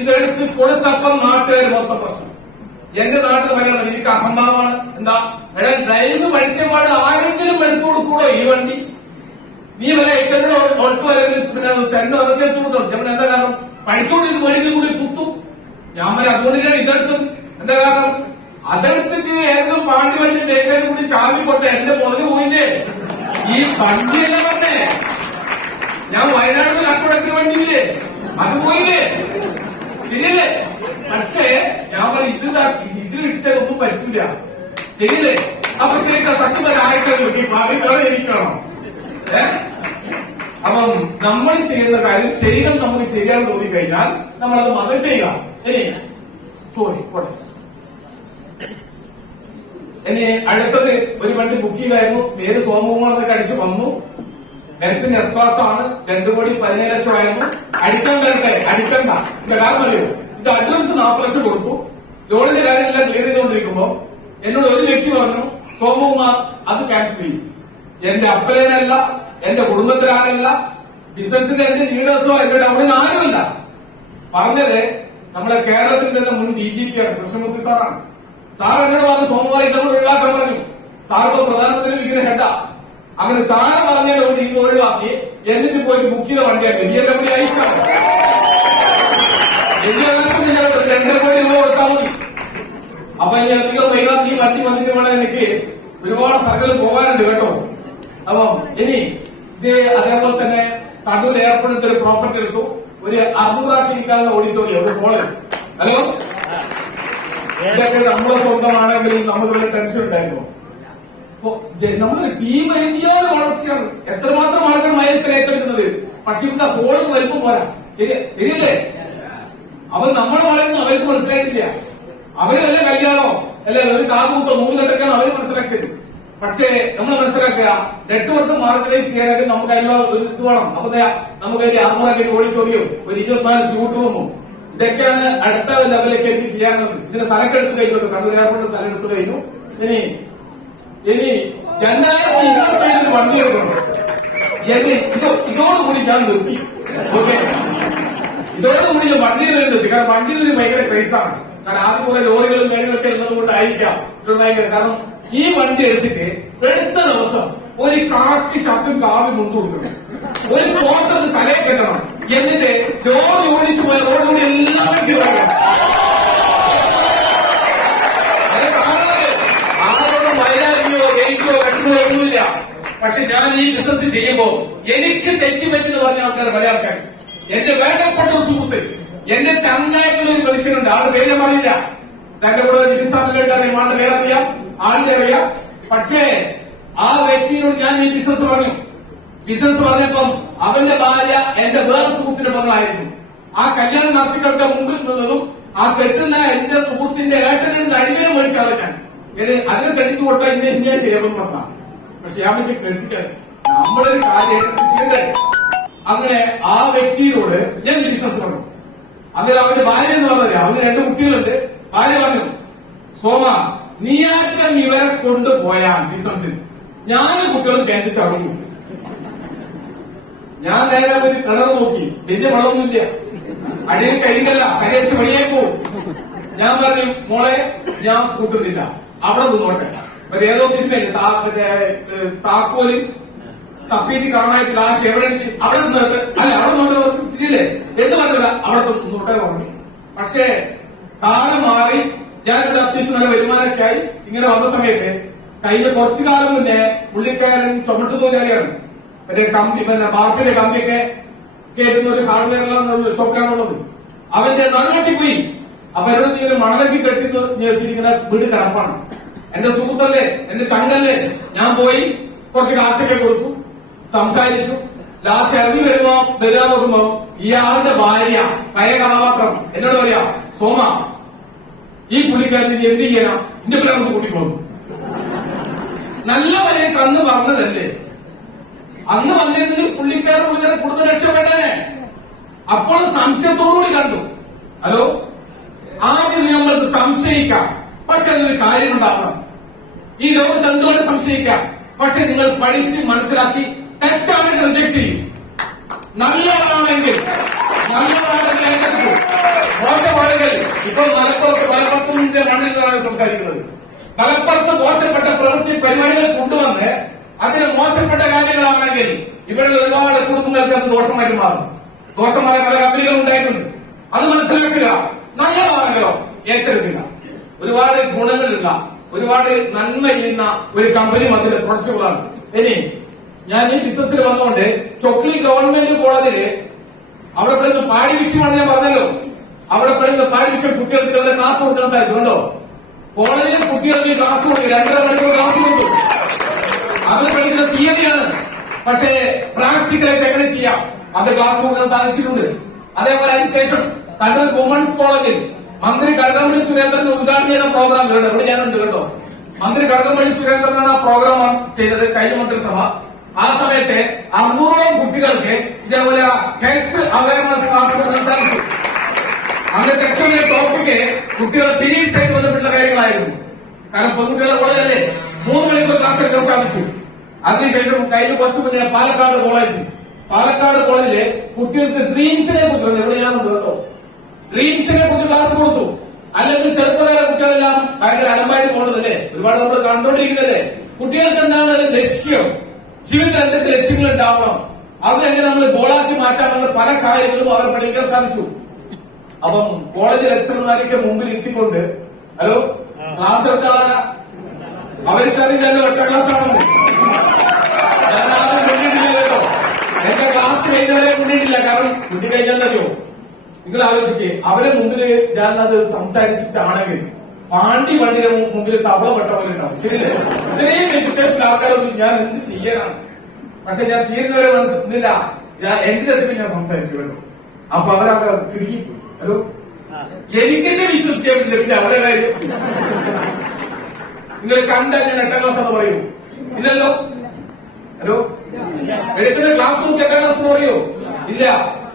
ഇതെടുത്ത് കൊടുത്തപ്പം നാട്ടുകാർ മൊത്തം പ്രശ്നം. എന്റെ നാട്ടിൽ പറയണം, എനിക്ക് അഹംഭാവമാണ്. എന്താ ഡ്രൈവ് പഠിച്ചപാട് ആരെങ്കിലും എടുത്തു കൊടുക്കൂടോ ഈ വണ്ടി? നീ വരെ 800 ഓട്ടോ അല്ലെങ്കിൽ പിന്നെ സെന്റോ അതൊക്കെ എടുത്തു കൊടുക്കണം. ഞാൻ എന്താ കാരണം? പഠിച്ചുകൊണ്ട് മേടിക്കും കൂടി കുത്തും. ഞാൻ പറയാം അതുകൊണ്ടിട്ടാണ് ഇതെടുത്തും. എന്താ കാരണം? അതെടുത്തിട്ട് ഏതെങ്കിലും പാണ്ടി വണ്ടി തേക്കാനും കൂടി ചാവിക്കൊട്ടെ എന്റെ മുതല് പോയില്ലേ? ഈ വണ്ടിയല്ല പറഞ്ഞേ, ഞാൻ വയനാട്ടിൽ അക്കടത്തിന് വണ്ടിയില്ലേ, അത് പോയില്ലേ? ശരിയല്ലേ? പക്ഷേ ഞാൻ പറയും ഇതിലിടിച്ചാലൊന്നും പറ്റില്ല. ശരിയല്ലേ? അപ്പൊ ശരി, സത്യം ആയിക്കോട്ടെ, ഭാവിക്കാണോ എനിക്കാണോ? അപ്പം നമ്മൾ ചെയ്യുന്ന കാര്യം ശരീരം നമുക്ക് ശരിയാണെന്ന് തോന്നിക്കഴിഞ്ഞാൽ നമ്മളത് മതം ചെയ്യുക. പോട്ടെ. ഇനി അടുത്തത് ഒരു വണ്ടി ബുക്ക് ചെയ്തായിരുന്നു, പേര് സോമകുമാർ എന്നൊക്കെ അടിച്ചു വന്നു. ബെൻസിൻ എസ് ക്ലാസ് ആണ്, 2,17,00,000 അടിക്കാൻ വരട്ടെ, അടിക്കണ്ട. ഇത് കാരണം അറിയോ, ഇത് അഡ്വാൻസ് 40 ലക്ഷം കൊടുത്തു. ലോണിന്റെ കാര്യമെല്ലാം ക്ലിയർ ചെയ്തുകൊണ്ടിരിക്കുമ്പോ എന്നോട് ഒരു വ്യക്തി പറഞ്ഞു, സോമകുമാർ അത് ക്യാൻസൽ ചെയ്യും. എന്റെ അപ്പലേനല്ല, എന്റെ കുടുംബത്തിലാരല്ല, ബിസിനസിന്റെ എന്റെ ലീഡേഴ്സോ എന്റെ ടൗണിൽ ആരുമില്ല. പറഞ്ഞത് നമ്മളെ കേരളത്തിൽ തന്നെ മുൻ DGP ആണ്, കൃഷ്ണമൂർത്തി സാറാണ്. സാർ എന്നോട് പറഞ്ഞു സോമവാരം ഇതൊന്നും ഒഴിവാക്കാൻ പറഞ്ഞു. സാറിപ്പോ പ്രധാനമന്ത്രി ഇരിക്കുന്ന ഹെഡാ. അങ്ങനെ സാറ് പറഞ്ഞതുകൊണ്ട് ഇത് ഒഴിവാക്കി എന്നിട്ട് പോയിട്ട് ബുക്ക് ചെയ്ത വണ്ടിയാണ് BMW ഐസാണ്. 2 കോടി രൂപ കൊടുത്താൽ മതി. അപ്പൊ ഇനി അധികം വൈകാതെ ഈ വണ്ടി വന്നിട്ട് വേണം എനിക്ക് ഒരുപാട് സ്ഥലങ്ങളിൽ പോകാനുണ്ട് കേട്ടോ. അപ്പം ഇനി ഇത് അതേപോലെ തന്നെ കണ്ണൂർ എയർപോർട്ടിൽ ഒരു പ്രോപ്പർട്ടി എടുത്തു, ഒരു 600 ആക്കിയിരിക്കാനുള്ള ഓഡിറ്റോറിയം, ഒരു ഹോള്. ഹലോ, ഇതൊക്കെ നമ്മളെ സ്വന്തമാണെങ്കിലും നമുക്ക് വലിയ ടെൻഷൻ ഉണ്ടായിരുന്നു. അപ്പൊ നമ്മള് ടീം വലിയൊരു വളർച്ചയാണ്. എത്രമാത്രം ആളുകൾ മൈൽസ് ഏറ്റെടുക്കുന്നത്. പക്ഷെ ഇവിടെ ഹോള് വലിപ്പം പോരാ. ശരിയല്ലേ? അപ്പൊ നമ്മൾ വളരുന്നു, അവർക്ക് മനസ്സിലായിട്ടില്ല. അവര് വല്ല കല്യാണോ അല്ലെ ഒരു കാകൂത്തോ 100 കെട്ടൊക്കെയാണ് അവര് മനസ്സിലാക്കിയത്. പക്ഷേ നമ്മൾ മനസ്സിലാക്കുക, നെറ്റ്വർക്ക് മാർക്കറ്റിംഗ് ചെയ്യാനായിട്ട് നമുക്ക് അതിനുള്ള ഒരു ഇത് വേണം. അപ്പൊ നമുക്ക് അതിന്റെ 600 ഓഡിറ്റോറിയം, ഒരു 24 സ്യൂട്ട് റൂമും, ഇതൊക്കെയാണ് അടുത്ത ലെവലിലേക്ക് എനിക്ക് ചെയ്യാനുള്ളത്. ഇതിന്റെ സ്ഥലമൊക്കെ എടുത്തു കഴിഞ്ഞു, കണ്ണൂർ എയർപോർട്ടിൽ സ്ഥലം എടുത്തു കഴിഞ്ഞു. ഇനി 2027 വണ്ടി എടുക്കണം. ഇതോടുകൂടി ഞാൻ നിർത്തി. ഓക്കെ, ഇതോടുകൂടി ഞാൻ വണ്ടിയിൽ നിർത്തി. കാരണം വണ്ടിയിൽ ഭയങ്കര ക്രൈസാണ്. കാരണം ആദ്യം കുറെ ലോറികളും കാര്യങ്ങളൊക്കെ ഉള്ളത് കൊണ്ടായിരിക്കാം. കാരണം ഈ വണ്ടി എടുത്തിട്ട് എടുത്ത ദിവസം ഒരു കാക്കി ഷർട്ടും കാവി മുണ്ടു കൊടുക്കണം, ഒരു ഫോട്ടോ തലയിൽ കെട്ടണം, എന്നിട്ട് ലോറി ഓടിച്ചു പോയ റോഡിലൂടെ എല്ലാവരും കീറണം. അത് കാണാതെ ആരോടും വൈരാഗ്യമോ ദേഷ്യമോ വിഷമോ ഒന്നുമില്ല. പക്ഷെ ഞാൻ ഈ ബിസിനസ് ചെയ്യുമ്പോ എനിക്ക് തെറ്റുപറ്റിയെന്ന് പറഞ്ഞ ആൾക്കാർ പല ആൾക്കാർ. എന്റെ വേണ്ടപ്പെട്ട ഒരു സുഹൃത്ത്, എന്റെ ചങ്ങായിട്ടുള്ള ഒരു മനുഷ്യനുണ്ട്, ആളുടെ പേര് ഞാൻ പറഞ്ഞില്ല. തന്റെ കൂടെ ജിനിസാറിലേക്ക് അറിയാം, ആളുടെ പേരറിയാം, ആളിനെ അറിയാം. പക്ഷേ ആ വ്യക്തിയോട് ഞാൻ ഈ ബിസിനസ് പറഞ്ഞു. ബിസിനസ് പറഞ്ഞപ്പം അവന്റെ ഭാര്യ എന്റെ വേറെ സുഹൃത്തിന്റെ മകളായിരുന്നു. ആ കല്യാണം നടത്തിക്കൊടുക്കാൻ മുമ്പിൽ നിന്നതും ആ കെട്ടുന്ന എന്റെ സുഹൃത്തിന്റെ ഏട്ടനിൽ നിന്ന് അടിമേലും മേടിച്ചാളെ ഞാൻ അതിനെ കെട്ടിച്ചു കൊടുത്താൽ ഇന്നെ ഇന്ത്യ ചെയ്യുമെന്ന് പറഞ്ഞ. പക്ഷെ ഞാൻ എനിക്ക് കെട്ടിച്ചാൽ നമ്മളൊരു കാര്യം ചെയ്യണ്ടേ. അങ്ങനെ ആ വ്യക്തിയോട് ഞാൻ ബിസിനസ് പറഞ്ഞു. അങ്ങനെ അവന്റെ ഭാര്യ എന്ന് പറഞ്ഞില്ല, അവന് 2 കുട്ടികളുണ്ട്. ഭാര്യ പറഞ്ഞു, സോമ നീയാറ്റം ഇവരെ കൊണ്ടുപോയാൽ ബിസിനസ്സിൽ 4 കുട്ടികളും കിണറ്റ് ചടങ്ങും. ഞാൻ നേരെ ഒരു കിണർ നോക്കി, വലിയ വെള്ളമൊന്നുമില്ല, അടിയിൽ കരികല്ല, കരിയച്ച് വഴിയേക്കോ. ഞാൻ പറഞ്ഞു, മോളെ ഞാൻ കൂട്ടുന്നില്ല, അവിടെ നിന്നോട്ടെ. മറ്റേ ഏതോ സിനിമയില് താക്കോല് തപ്പീറ്റ് കാണാനായിട്ട് ലാസ്റ്റ് എവിടെ അവിടെ നിന്നോട്ട്, അല്ല അവിടെ നിന്നോട്ട് ശരിയല്ലേ എന്ന് പറഞ്ഞില്ല, അവിടെ നിന്നോട്ടെ പറഞ്ഞു. പക്ഷേ കാലം മാറി, ഞാനിവിടെ അത്യാവശ്യം നല്ല വരുമാനമൊക്കെ ആയി ഇങ്ങനെ വന്ന സമയത്ത് കഴിഞ്ഞ കുറച്ചു കാലം മുന്നേ പുള്ളിക്കാരൻ ചുമട്ടുതൊഴിലാളിയാണ്. മറ്റേ കമ്പി, പിന്നെ ബാർക്കിന്റെ കമ്പിയൊക്കെ കയറ്റുന്ന ഒരു ഹാർഡ്വെയറിലാണ് ഷോപ്പിലാണുള്ളത്. അവന്റെ നടുവെട്ടി പോയി. അപ്പൊ എന്നോട് നീ ഒരു മണലൊക്കെ കെട്ടി നിർത്തിയിരിക്കുന്ന വീട് കിടപ്പാണ്. എന്റെ സുഹൃത്തല്ലേ, എന്റെ ചങ്കല്ലേ. ഞാൻ പോയി കുറച്ച് കാശൊക്കെ കൊടുത്തു, സംസാരിച്ചു. ലാസ്റ്റ് ഇറങ്ങി വരാൻ നോക്കുമ്പോ ഇയാളുടെ ഭാര്യ പഴയ കഥാപാത്രം എന്നോട് പറയാ, സോമ ഈ പുള്ളിക്കാരൻ എന്ത് ചെയ്യാനാ, ഇന്റെ പിള്ളേർ നമുക്ക് കൂട്ടിക്കൊണ്ടു. നല്ല വരെ തന്ന് പറഞ്ഞതല്ലേ, അന്ന് വന്നിരുന്നെങ്കിൽ പുള്ളിക്കാരൻ കുടുംബ രക്ഷപ്പെട്ടേ. അപ്പോൾ സംശയത്തോടുകൂടി കണ്ടു. ഹലോ, ആദ്യം നമ്മൾക്ക് സംശയിക്കാം, പക്ഷെ അതിനൊരു കാര്യമുണ്ടാവണം. ഈ ലോകത്ത് എന്തുകൊണ്ട് സംശയിക്കാം, പക്ഷെ നിങ്ങൾ പഠിച്ച് മനസ്സിലാക്കി തെറ്റാണെങ്കിൽ റിജക്ട് ചെയ്യും. നല്ലതാണെങ്കിൽ ഏറ്റെടുക്കും, മോശമാണെങ്കിൽ ഇപ്പൊ മലപ്പുറത്തിന്റെ മണ്ണിൽ നിന്നാണ് സംസാരിക്കുന്നത്. മലപ്പുറത്ത് മോശപ്പെട്ട പ്രവൃത്തി പരിപാടികൾ കൊണ്ടുവന്ന് അതിന് മോശപ്പെട്ട കാര്യങ്ങളാണെങ്കിൽ ഇവിടെ ഒരുപാട് കുടുംബങ്ങൾക്ക് അത് ദോഷമായിട്ട് മാറും. ദോഷമായ പല കമ്പനികളും ഉണ്ടായിട്ടുണ്ട്. അത് മനസ്സിലാക്കുക. നല്ലതാണെങ്കിലോ ഏറ്റെടുക്കില്ല. ഒരുപാട് ഗുണങ്ങളുള്ള, ഒരുപാട് നന്മ ചെയ്യുന്ന ഒരു കമ്പനി അതിന്റെ പ്രൊഡക്റ്റുകളാണ്. ഇനി ഞാൻ ഈ ബിസിനസ്സിൽ വന്നുകൊണ്ട് ചൊക്ലി ഗവൺമെന്റ് കോളേജില് അവിടെ പഠിക്കുന്ന പാഠ്യ വിഷയമാണ് ഞാൻ പറഞ്ഞല്ലോ. അവിടെ പഠിക്കുന്ന പാഠ്യ വിഷയം കുട്ടികൾക്ക് അവരെ ക്ലാസ് കൊടുക്കാൻ സാധിച്ചുണ്ടോ? കോളേജിൽ കുട്ടികൾക്ക് ക്ലാസ് കൊടുക്കും, 2.5 മണിക്കൂർ ക്ലാസ് കൊടുക്കും. അവർ പഠിക്കുന്ന തിയറിയാണ്, പക്ഷേ പ്രാക്ടിക്കലായിട്ട് എങ്ങനെ ചെയ്യാം അത് ക്ലാസ് കൊടുക്കാൻ സാധിച്ചിട്ടുണ്ട്. അതേപോലെ അതിനുശേഷം കണ്ണൂർ വുമൺസ് കോളേജിൽ മന്ത്രി കടകംപള്ളി സുരേന്ദ്രൻ ഉദ്ഘാടനം ചെയ്ത പ്രോഗ്രാമിലുണ്ട്. ഇവിടെ ഞാനുണ്ട് കേട്ടോ. മന്ത്രി കടകംപള്ളി സുരേന്ദ്രനാണ് ആ പ്രോഗ്രാം ചെയ്തത് കഴിഞ്ഞ മന്ത്രിസഭ. ആ സമയത്ത് 600ഓളം കുട്ടികൾക്ക് ഇതേപോലെ ഹെൽത്ത് അവയർനെസ് ക്ലാസ് കൊടുക്കാൻ സാധിച്ചു. അന്നത്തെ ഏറ്റവും വലിയ ടോപ്പിക്ക് കുട്ടികളെ പീരീഡ്സ് ആയിട്ട് ബന്ധപ്പെട്ട കാര്യങ്ങളായിരുന്നു. കാരണം പെൺകുട്ടികളെ കോളേജല്ലേ, 3 മണിക്കൂർ ക്ലാസ് എടുക്കാൻ സാധിച്ചു. അതിനുശേഷം കഴിഞ്ഞ കുറച്ചു മുന്നേ പാലക്കാട് കോളേജിലെ കുട്ടികൾക്ക് ഡ്രീംസിനെ കുറിച്ചുണ്ട്. ഇവിടെ ഞാനുണ്ട് കേട്ടോ. ഡ്രീംസിനെ കുറിച്ച് ക്ലാസ് കൊടുത്തു. അല്ലെങ്കിൽ ചെറുപ്പകാല കുട്ടികളെല്ലാം ഭയങ്കര അലമ്പായിട്ട് പോകുന്നതല്ലേ, ഒരുപാട് നമ്മൾ കണ്ടുകൊണ്ടിരിക്കുന്നതല്ലേ. കുട്ടികൾക്ക് എന്താണ് ലക്ഷ്യം, ജീവിതത്തിൽ എന്തൊക്കെ ലക്ഷ്യങ്ങൾ ഉണ്ടാവണം, അതെങ്ങനെ നമ്മൾ ഗോളാക്കി മാറ്റാമെന്ന പല കാര്യങ്ങളും അവർ പഠിക്കാൻ സാധിച്ചു. അപ്പം കോളേജ് ലെക്ചർമാരൊക്കെ മുമ്പിൽ എത്തിക്കൊണ്ട്, ഹലോ ക്ലാസ് എടുക്കാളാണ് അവർക്കറിയില്ല 8ാം ക്ലാസ് ആണെന്ന്. ഞാൻ ആരും മുന്നിട്ടില്ല കേട്ടോ. എന്റെ ക്ലാസ് കഴിഞ്ഞവരെ മുന്നിട്ടില്ല. കാരണം മുന്നിൽ കഴിഞ്ഞാൽ തരുമോ നിങ്ങൾ ആലോചിക്കേ. അവരെ മുമ്പില് ഞാനത് സംസാരിച്ചിട്ടാണെങ്കിൽ പാണ്ടി വണ്ടിയുടെ മുമ്പിൽ തവള പെട്ട പോലെ ഉണ്ടാവും. ശരിയല്ലേ? ഇത്രയും എഡ്യൂക്കേഷൻ ആൾക്കാരൊന്നും ഞാൻ എന്ത് ചെയ്യാനാണ്. പക്ഷെ ഞാൻ തീരുന്നവരെ മനസ്സിലില്ല. എന്റെ അടുത്ത് ഞാൻ സംസാരിച്ചു കേട്ടോ. അപ്പൊ അവരവിടെ കിടുങ്ങിപ്പോയി. ഹലോ, എനിക്കെന്നെ വിശ്വസിക്കാൻ പറ്റില്ല, പിന്നെ അവരുടെ കാര്യം നിങ്ങൾ കണ്ടാൽ ഞാൻ 8ാം ക്ലാസ് എന്ന് പറയൂ? ഇല്ലല്ലോ. ഹലോ, എടുക്കുന്ന ക്ലാസ് നോക്കി 8ാം ക്ലാസ് എന്ന് പറയൂ? ഇല്ല,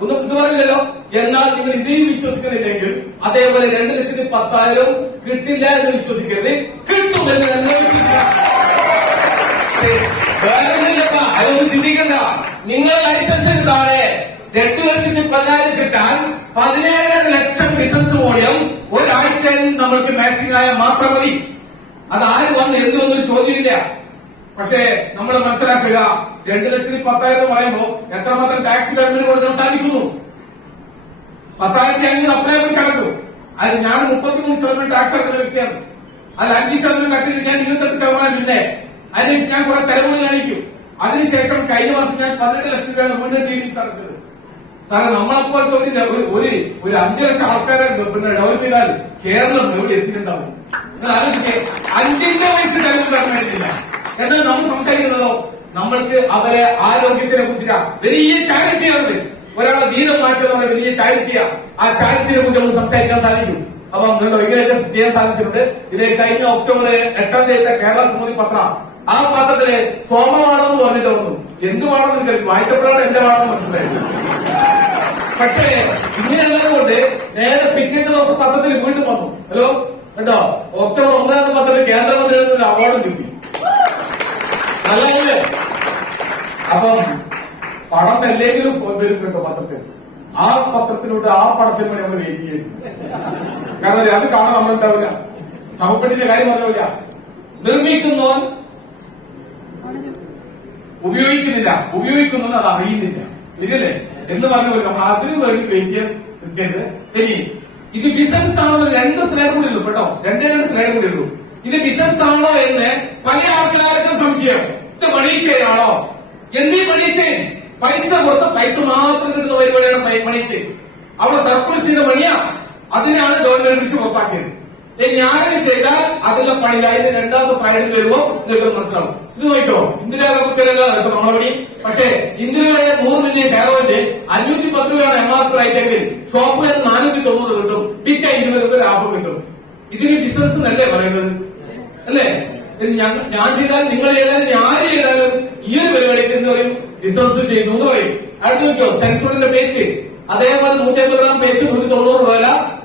ഒന്നും ഇത് പറഞ്ഞില്ലല്ലോ. എന്നാൽ നിങ്ങൾ ഇതിൽ വിശ്വസിക്കുന്നില്ലെങ്കിൽ അതേപോലെ 2,10,000 കിട്ടില്ല എന്ന് വിശ്വസിക്കരുത്, കിട്ടുമെന്ന് തന്നെ വിശ്വസിക്കണം. അതൊന്നും ചിന്തിക്കണ്ട. നിങ്ങൾ ലൈസൻസിന് താഴെ 2,10,000 കിട്ടാൻ 17 ലക്ഷം ബിസിനസ് വോളിയം ഒരാഴ്ചയിൽ നമ്മൾക്ക് മാക്സിംഗ് ആയാൽ മാത്രം മതി. അത് ആര് വന്ന് എന്ത് വന്നൊരു ചോദ്യമില്ല. പക്ഷേ നമ്മൾ മനസ്സിലാക്കുക, 2,10,000 പറയുമ്പോൾ എത്രമാത്രം ടാക്സ് ഗവൺമെന്റ് കൊടുക്കാൻ സാധിക്കുന്നു? 10,500 അപ്ലൈ ചെയ്ത് കടക്കും. അത് ഞാൻ 33% ടാക്സ് അടക്കുന്ന വ്യക്തിയാണ്. അതിൽ 5% കട്ടിയത് ഞാൻ 28% പിന്നെ. അതിനുശേഷം ഞാൻ കുറെ ചെലവുകൾ കാണിക്കും. അതിനുശേഷം കഴിഞ്ഞ മാസം ഞാൻ 18 ലക്ഷം രൂപയാണ് വീണ്ടും ഡിഗ്രീസ് അടച്ചത്. സാറേ, നമ്മളപ്പോഴത്തെ ഒരു 5 ലക്ഷം ആൾക്കാരെ പിന്നെ ഡെവലപ്പ് ചെയ്താൽ കേരളം എവിടെ എത്തിയിട്ടുണ്ടാവും? നിങ്ങൾ ആലോചിക്കേ. 5ന്റെ വയസ്സ് ചെലവ് കടന്നിട്ടില്ല. എന്നാൽ നമ്മൾ സംസാരിക്കുന്നതോ നമ്മൾക്ക് അവരെ ആരോഗ്യത്തിനെ കുറിച്ചിട്ടാണ്. വലിയ ചാരിറ്റിയാണ്. ഒരാളെ ധീരം മാറ്റുന്ന വലിയ ചാരിറ്റിയാ. ആ ചാരിറ്റിയെ കുറിച്ച് നമുക്ക് സംസാരിക്കാൻ സാധിക്കും. അപ്പം ഇങ്ങനെയൊക്കെ ചെയ്യാൻ സാധിച്ചിട്ടുണ്ട്. ഇത് കഴിഞ്ഞ ഒക്ടോബർ 8-ാം തീയതി കേരള കൗമുദി പത്രം, ആ പത്രത്തില് സോമവാണെന്ന് പറഞ്ഞിട്ട് വന്നു. എന്തുവാണെന്ന് എനിക്ക് വായിച്ചപ്പോഴാണ് എന്റെ വാണെന്ന് മനസ്സിലായത്. പക്ഷേ ഇങ്ങനെയുള്ളതുകൊണ്ട് നേരെ പിറ്റേന്ന് ദിവസം പത്രത്തിൽ വീണ്ടും വന്നു. ഹലോ കേട്ടോ, ഒക്ടോബർ 9-ാം പത്രത്തിൽ കേന്ദ്രമന്ത്രിയിൽ നിന്നൊരു അവാർഡും കിട്ടി. നല്ലതല്ലേ? അപ്പം പടം എല്ലെങ്കിലും വരും കേട്ടോ പത്രത്തിൽ. ആ പത്രത്തിലൂടെ ആ പടത്തിന് വേണ്ടി നമ്മൾ വെയിറ്റ് ചെയ്തു. കാരണം അത് കാണാൻ നമ്മളുണ്ടാവില്ല. ശവപ്പെട്ടിന്റെ കാര്യം പറഞ്ഞില്ല. നിർമ്മിക്കുന്നവൻ ഉപയോഗിക്കുന്നവൻ അത് അറിയുന്നില്ല. ശരിയല്ലേ? എന്ന് പറഞ്ഞ നമ്മൾ അതിനു വേണ്ടി വെയിറ്റ് നിൽക്കരുത്. ഇനി ഇത് ബിസിനസ് ആണെന്ന് 2 സ്ലൈഡ് കൂടി ഉള്ളൂ കേട്ടോ. 2 സ്ലൈഡ് കൂടി ഉള്ളൂ. ഇത് ബിസിനസ് ആണോ എന്ന് പല ആൾക്കാർക്കും സംശയം. ഇത് മണീഷയാണോ? എന്നീ മണീഷയൻ പൈസ കൊടുത്ത് പൈസ മാത്രം കിട്ടുന്ന പരിപാടിയാണ് മണീഷയൻ. അവിടെ സർപ്ലസ് ചെയ്ത മണിയാ. അതിനാണ് ഗവൺമെന്റ് പിടിച്ച് പുറത്താക്കിയത്. ഞാനും ചെയ്താൽ അതിന്റെ പണിയിൽ അതിന്റെ രണ്ടാമത്തെ സൈഡിൽ വരുമ്പോ നിങ്ങൾക്ക് മനസ്സിലാവും. ഇത് നോക്കോ, ഇന്ദിരാഗാന്ധിയല്ല നമ്മളെ പക്ഷേ ഇന്ത്യയിലെ 100 മില്യൺ ഹെയറോയില് 510 രൂപയാണ് MRP റേറ്റെങ്കിൽ ഷോപ്പ് 490 കിട്ടും, വിറ്റ 20 രൂപ ലാഭം കിട്ടും. ഇതിന് ബിസിനസ് എന്നല്ലേ പറയുന്നത്, അല്ലേ? ഞാൻ ചെയ്താലും നിങ്ങൾ ചെയ്താലും ഞാൻ ചെയ്താലും ഈ ഒരു പരിപാടിക്ക് എന്ത് പറയും, ബിസിനസ് ചെയ്തു എന്ന് പറയും. അടുത്ത് നോക്കിയോ, സെൻസോഡിന്റെ പേസ്റ്റ് അതേപോലെ 150 ഗ്രാം പേസ്റ്റ് 190 രൂപ,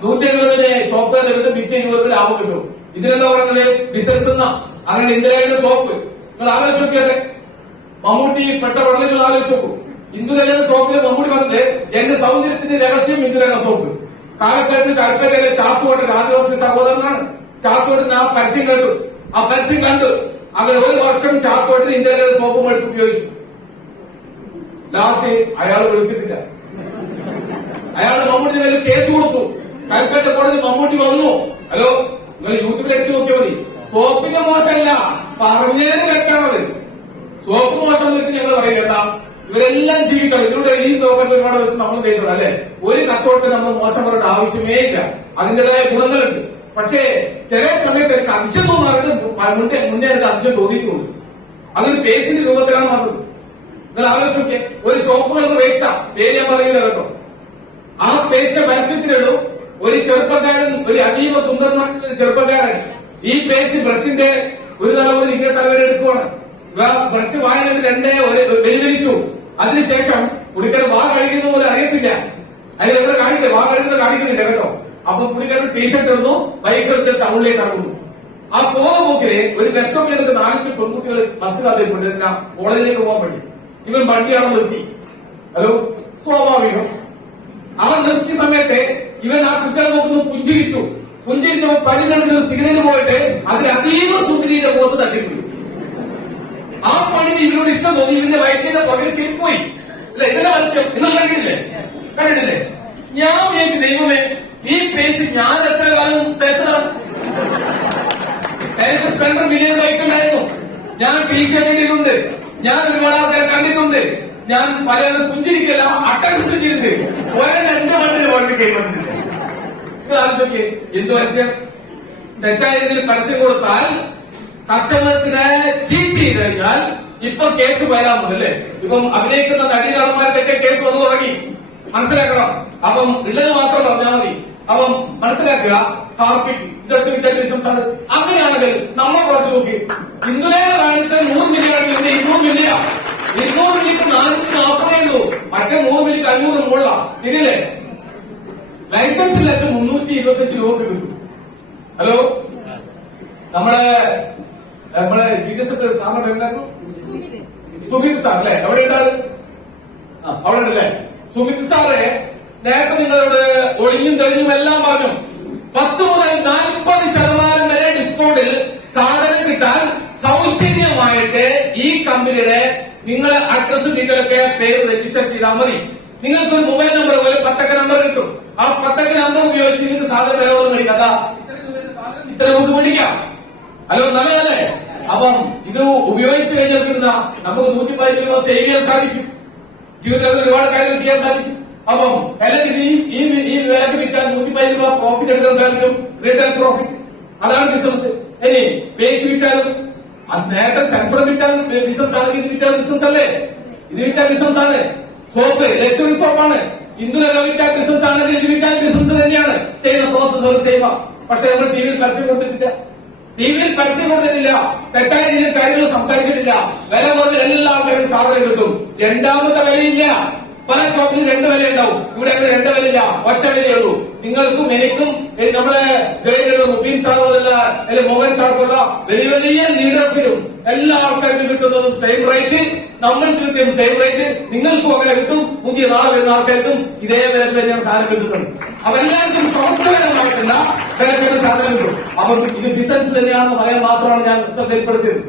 170 ഷോപ്പ് വിറ്റ് 20 രൂപ ലാഭം കിട്ടും. ഇതിനെന്താ പറയുന്നത്, ബിസിനസ് എന്നാ. അങ്ങനെ ഇന്ദിരയുടെ സോപ്പ് നിങ്ങൾ ആലോചിച്ച് നോക്കിയട്ടെ, മമ്മൂട്ടി പെട്ട ഉടനെ നിങ്ങൾ ആലോചിച്ച് നോക്കൂ. ഇന്ദുലയുടെ സോപ്പില് മമ്മൂട്ടി പറഞ്ഞത് എന്റെ സൗന്ദര്യത്തിന്റെ രഹസ്യം ഇന്ദുലയുടെ സോപ്പ്. കാലത്തേക്ക് കൽപ്പറ്റയിലെ ചാത്തുകോട്ട ആദിവാസി സഹോദരനാണ്. ചാത്തുകോട്ടിന് ആ പരസ്യം കേട്ടു, ആ പരസ്യം കണ്ടു. അങ്ങനെ 1 വർഷം ചാത്തുകോട്ടിൽ ഇന്ദിരയുടെ സോപ്പ് മേടിച്ച് ഉപയോഗിച്ചു. ലാസ്റ്റ് അയാൾ വിളിച്ചിട്ടില്ല. അയാൾ മമ്മൂട്ടിന്റെ പേരിൽ കേസ് കൊടുത്തു. കൽപ്പറ്റ കോടതി മമ്മൂട്ടി വന്നു. ഹലോ, നിങ്ങൾ യൂട്യൂബിൽ എത്തി നോക്കിയാൽ മതി. സോപ്പിന്റെ മോശമല്ല, പറഞ്ഞതിന് തെറ്റാണത്. സോപ്പ് മോശം എന്നിട്ട് ഞങ്ങൾ പറയില്ല. ഇവരെല്ലാം ജീവിക്കണം. ഇതിലൂടെ ഈ സോപ്പൊക്കെ ഒരുപാട് ദിവസം നമ്മൾ തരുന്നത് അല്ലെ. ഒരു കച്ചവടത്തിന് നമ്മൾ മോശം പറയേണ്ട ആവശ്യമേ ഇല്ല. അതിന്റേതായ ഗുണങ്ങളുണ്ട്. പക്ഷേ ചില സമയത്ത് എനിക്ക് അതിശയം തോന്നാറുണ്ട്. മുന്നേ എനിക്ക് അതിശയം തോന്നിയിട്ടുണ്ട്. അതൊരു പേസ്റ്റിന്റെ രൂപത്തിലാണ് വന്നത്. നിങ്ങൾ ആലോചിച്ച് നോക്കിയേ, ഒരു ചോപ്പ് കളർ വേസ്റ്റാ, പേര് ഞാൻ പറയില്ല കേട്ടോ. ആ പേസ്റ്റ് പരസ്യത്തിലിടും. ഒരു ചെറുപ്പക്കാരൻ, ഒരു അതീവ സുന്ദരനായ ചെറുപ്പക്കാരൻ ഈ പേസ്റ്റ് ബ്രഷിന്റെ ഒരു തല മുതൽ ഇങ്ങനെ തലവരെ എടുക്കുവാണ്. ബ്രഷ് വായനയിൽ വെല്ലുവിളിച്ചു. അതിനുശേഷം പുള്ളിക്കാരൻ വാ കഴിക്കുന്ന പോലെ അറിയത്തില്ല. അതിലെത്ര കാണിക്കില്ല, വാ കഴിക്കുന്നത് കാണിക്കുന്നില്ല കേട്ടോ. അപ്പൊ പുള്ളിക്കാരൻ ടീഷർട്ട് ഇടുന്നു, ബൈക്ക് എടുത്ത് ടൗണിലേക്ക് ഇറങ്ങുന്നു. ആ പോകുന്ന പോക്കില് ഒരു ബസ് സ്റ്റോപ്പിലേക്ക് 4 പെൺകുട്ടികൾ മനസ്സിലാക്കിയിട്ടുണ്ട് കോളേജിലേക്ക് പോകാൻ വേണ്ടി. ഇവൻ വണ്ടിയാണോ നിർത്തി. ഹലോ, സ്വാഭാവികം. ആ നിർത്തിയ സമയത്ത് ഇവൻ ആ കുട്ടികളെ നോക്കുന്നു, പുഞ്ചിരിച്ചു. പുഞ്ചിരിച്ചപ്പോ പരിഗണന സിഗ്നലിൽ പോയിട്ട് അതിൽ അതീവ സുന്ദരിയുടെ മുഖത്ത് തട്ടിപ്പോയി. ആ പണിന് ഇവരോട് ഇഷ്ടം തോന്നി. ഇവന്റെ വയറ്റിന്റെ പുറകിൽ പോയി. അല്ല, ഇതെല്ലാം മത്സ്യം നിങ്ങൾ കണ്ടിട്ടില്ലേ? ഞാൻ വിചാരിച്ചു, ദൈവമേ, ഈ പേസ്റ്റ് ഞാൻ എത്ര കാലം തേച്ചതാണ്. എനിക്ക് സ്പ്ലെൻഡർ മില്യൺ ബൈക്ക് ഉണ്ടായിരുന്നു. ഞാൻ ടീഷർട്ടിട്ടുണ്ട്. ഞാൻ ഒരുപാട് ആൾക്കാരെ കണ്ടിട്ടുണ്ട്. ഞാൻ പലരും പുഞ്ചിരിക്കല്ല, അട്ടൻസിട്ടുണ്ട്. ഒരെണ്ണം എന്റെ മണ്ണിൽ വണ്ടി കൈവന്നിട്ടുണ്ട്. ആലോചിക്കേ, എന്ത് പരസ്യം. തെറ്റായ രീതിയിൽ പരസ്യം കൊടുത്താൽ കസ്റ്റമേഴ്സിനെ ചീറ്റ് ചെയ്ത് കഴിഞ്ഞാൽ ഇപ്പൊ കേസ് വരാറുണ്ട് അല്ലേ. ഇപ്പം അഭിനയിക്കുന്ന നടീനടന്മാർക്കൊക്കെ കേസ് വന്നു തുടങ്ങി. മനസ്സിലാക്കണം. അപ്പം ഉള്ളത് മാത്രം പറഞ്ഞാൽ മതി. അപ്പം മനസ്സിലാക്കുക, ഹാർപ്പിക് ഇതൊക്കെ വിറ്റ ബിസിനസ് ആണ്. അങ്ങനെയാണെങ്കിൽ നമ്മൾ കുറച്ച് നോക്കി, ഇന്നലെ കാണിച്ച 100 മില്യൺ 200 മില്യൺ 200 മില്ലിക്ക് 440 ഉള്ളൂ. മറ്റേ 100 മില്ലിക്ക് 500 മുകളിലാണ്. ശരിയല്ലേ? ലൈസൻസ് ഇല്ലാത്ത 325 രൂപ കിട്ടും. ഹലോ, നമ്മളെ GS സാറിന് എന്തായിരുന്നു? സുമിത് സാർ അല്ലെ? എവിടെ ഉണ്ടാവും? അവിടെ ഉണ്ടല്ലേ. സുമിത് സാറ് നേരത്തെ നിങ്ങളോട് ഒളിഞ്ഞും തെളിഞ്ഞും എല്ലാം പറഞ്ഞു. 10 മുതൽ 40% വരെ ഡിസ്കൗണ്ടിൽ സാധനം കിട്ടാൻ സൗജന്യമായിട്ട് ഈ കമ്പനിയുടെ നിങ്ങളെ അഡ്രസ്സും ഡീറ്റെയിലൊക്കെ പേര് രജിസ്റ്റർ ചെയ്താൽ മതി. നിങ്ങൾക്ക് ഒരു മൊബൈൽ നമ്പർ പോലെ 10 നമ്പർ കിട്ടും. ആ 10 നമ്പർ ഉപയോഗിച്ച് നിങ്ങൾക്ക് സാധനം വില പോലെ മേടിക്കാം. അതാ ഇത്ര രൂപ മേടിക്കാം. ഹലോ, നല്ലതല്ലേ? അപ്പം ഇത് ഉപയോഗിച്ച് കഴിഞ്ഞാൽ കിട്ടുന്ന നമുക്ക് 115 രൂപ സേവ് ചെയ്യാൻ സാധിക്കും. ജീവിതത്തിൽ ഒരുപാട് കാര്യങ്ങൾ ചെയ്യാൻ സാധിക്കും. അപ്പം അല്ലെങ്കിൽ ഈ വിലക്ക് വിൽക്കാൻ 115 രൂപ പ്രോഫിറ്റ് എടുക്കാൻ സാധിക്കും. റിട്ടേൺ പ്രോഫിറ്റ്, അതാണ് ബിസിനസ്. ഇനി പേസ്റ്റ് വിറ്റാലും നേരത്തെ സെൻസർ വിറ്റാൽ ബിസിനസ് ആണെങ്കിൽ ഇത് വിറ്റാൽ ബിസിനസ് അല്ലേ? ഇത് വിറ്റാൽ ബിസിനസ് ആണ്. Soap luxury സോപ്പാണ്. ഇന്ദുലക വിറ്റാൽ ബിസിനസ് ആണെങ്കിൽ ഇത് വിറ്റാൽ ബിസിനസ് തന്നെയാണ്. ചെയ്യുന്ന പ്രോസസ്സുകൾ ചെയ്യുക. പക്ഷെ നമ്മൾ ടിവിയിൽ പരസ്യം കൊടുത്തിട്ടില്ല. തെറ്റായ രീതിയിൽ കാര്യങ്ങൾ സംസാരിച്ചിട്ടില്ല. വില കുറഞ്ഞ എല്ലാ ആൾക്കാരും സാധനം കിട്ടും. രണ്ടാമത്തെ വിലയില്ല. പല ഷോപ്പിൽ 2 വില ഉണ്ടാവും. ഇവിടെ 2 വിലയില്ല, ഒറ്റ വിലയേ ഉള്ളൂ. നിങ്ങൾക്കും എനിക്കും നമ്മളെ മുബീൻ സാറുമല്ല, അല്ലെ മോഹൻ സാർക്കുള്ള വലിയ വലിയ ലീഡേഴ്സിനും എല്ലാ ആൾക്കാർക്കും കിട്ടുന്നതും സെയിം റേറ്റ്. നമ്മൾക്ക് കിട്ടും സെയിം റേറ്റ്. നിങ്ങൾക്കും അങ്ങനെ കിട്ടും. പുതിയ നാളെ വരുന്ന ആൾക്കാർക്കും ഇതേ വിലക്ക് തന്നെയാണ് സാധനം കിട്ടുന്നുണ്ട്. അപ്പൊ എല്ലാവർക്കും സംസ്ഥാനമായിട്ടില്ല വിലക്കുന്ന സാധനം കിട്ടും. അപ്പൊ ഇത് ബിസിനസ് തന്നെയാണെന്ന് പറയാൻ മാത്രമാണ് ഞാൻ ഉത്തരപ്പെടുത്തിയത്.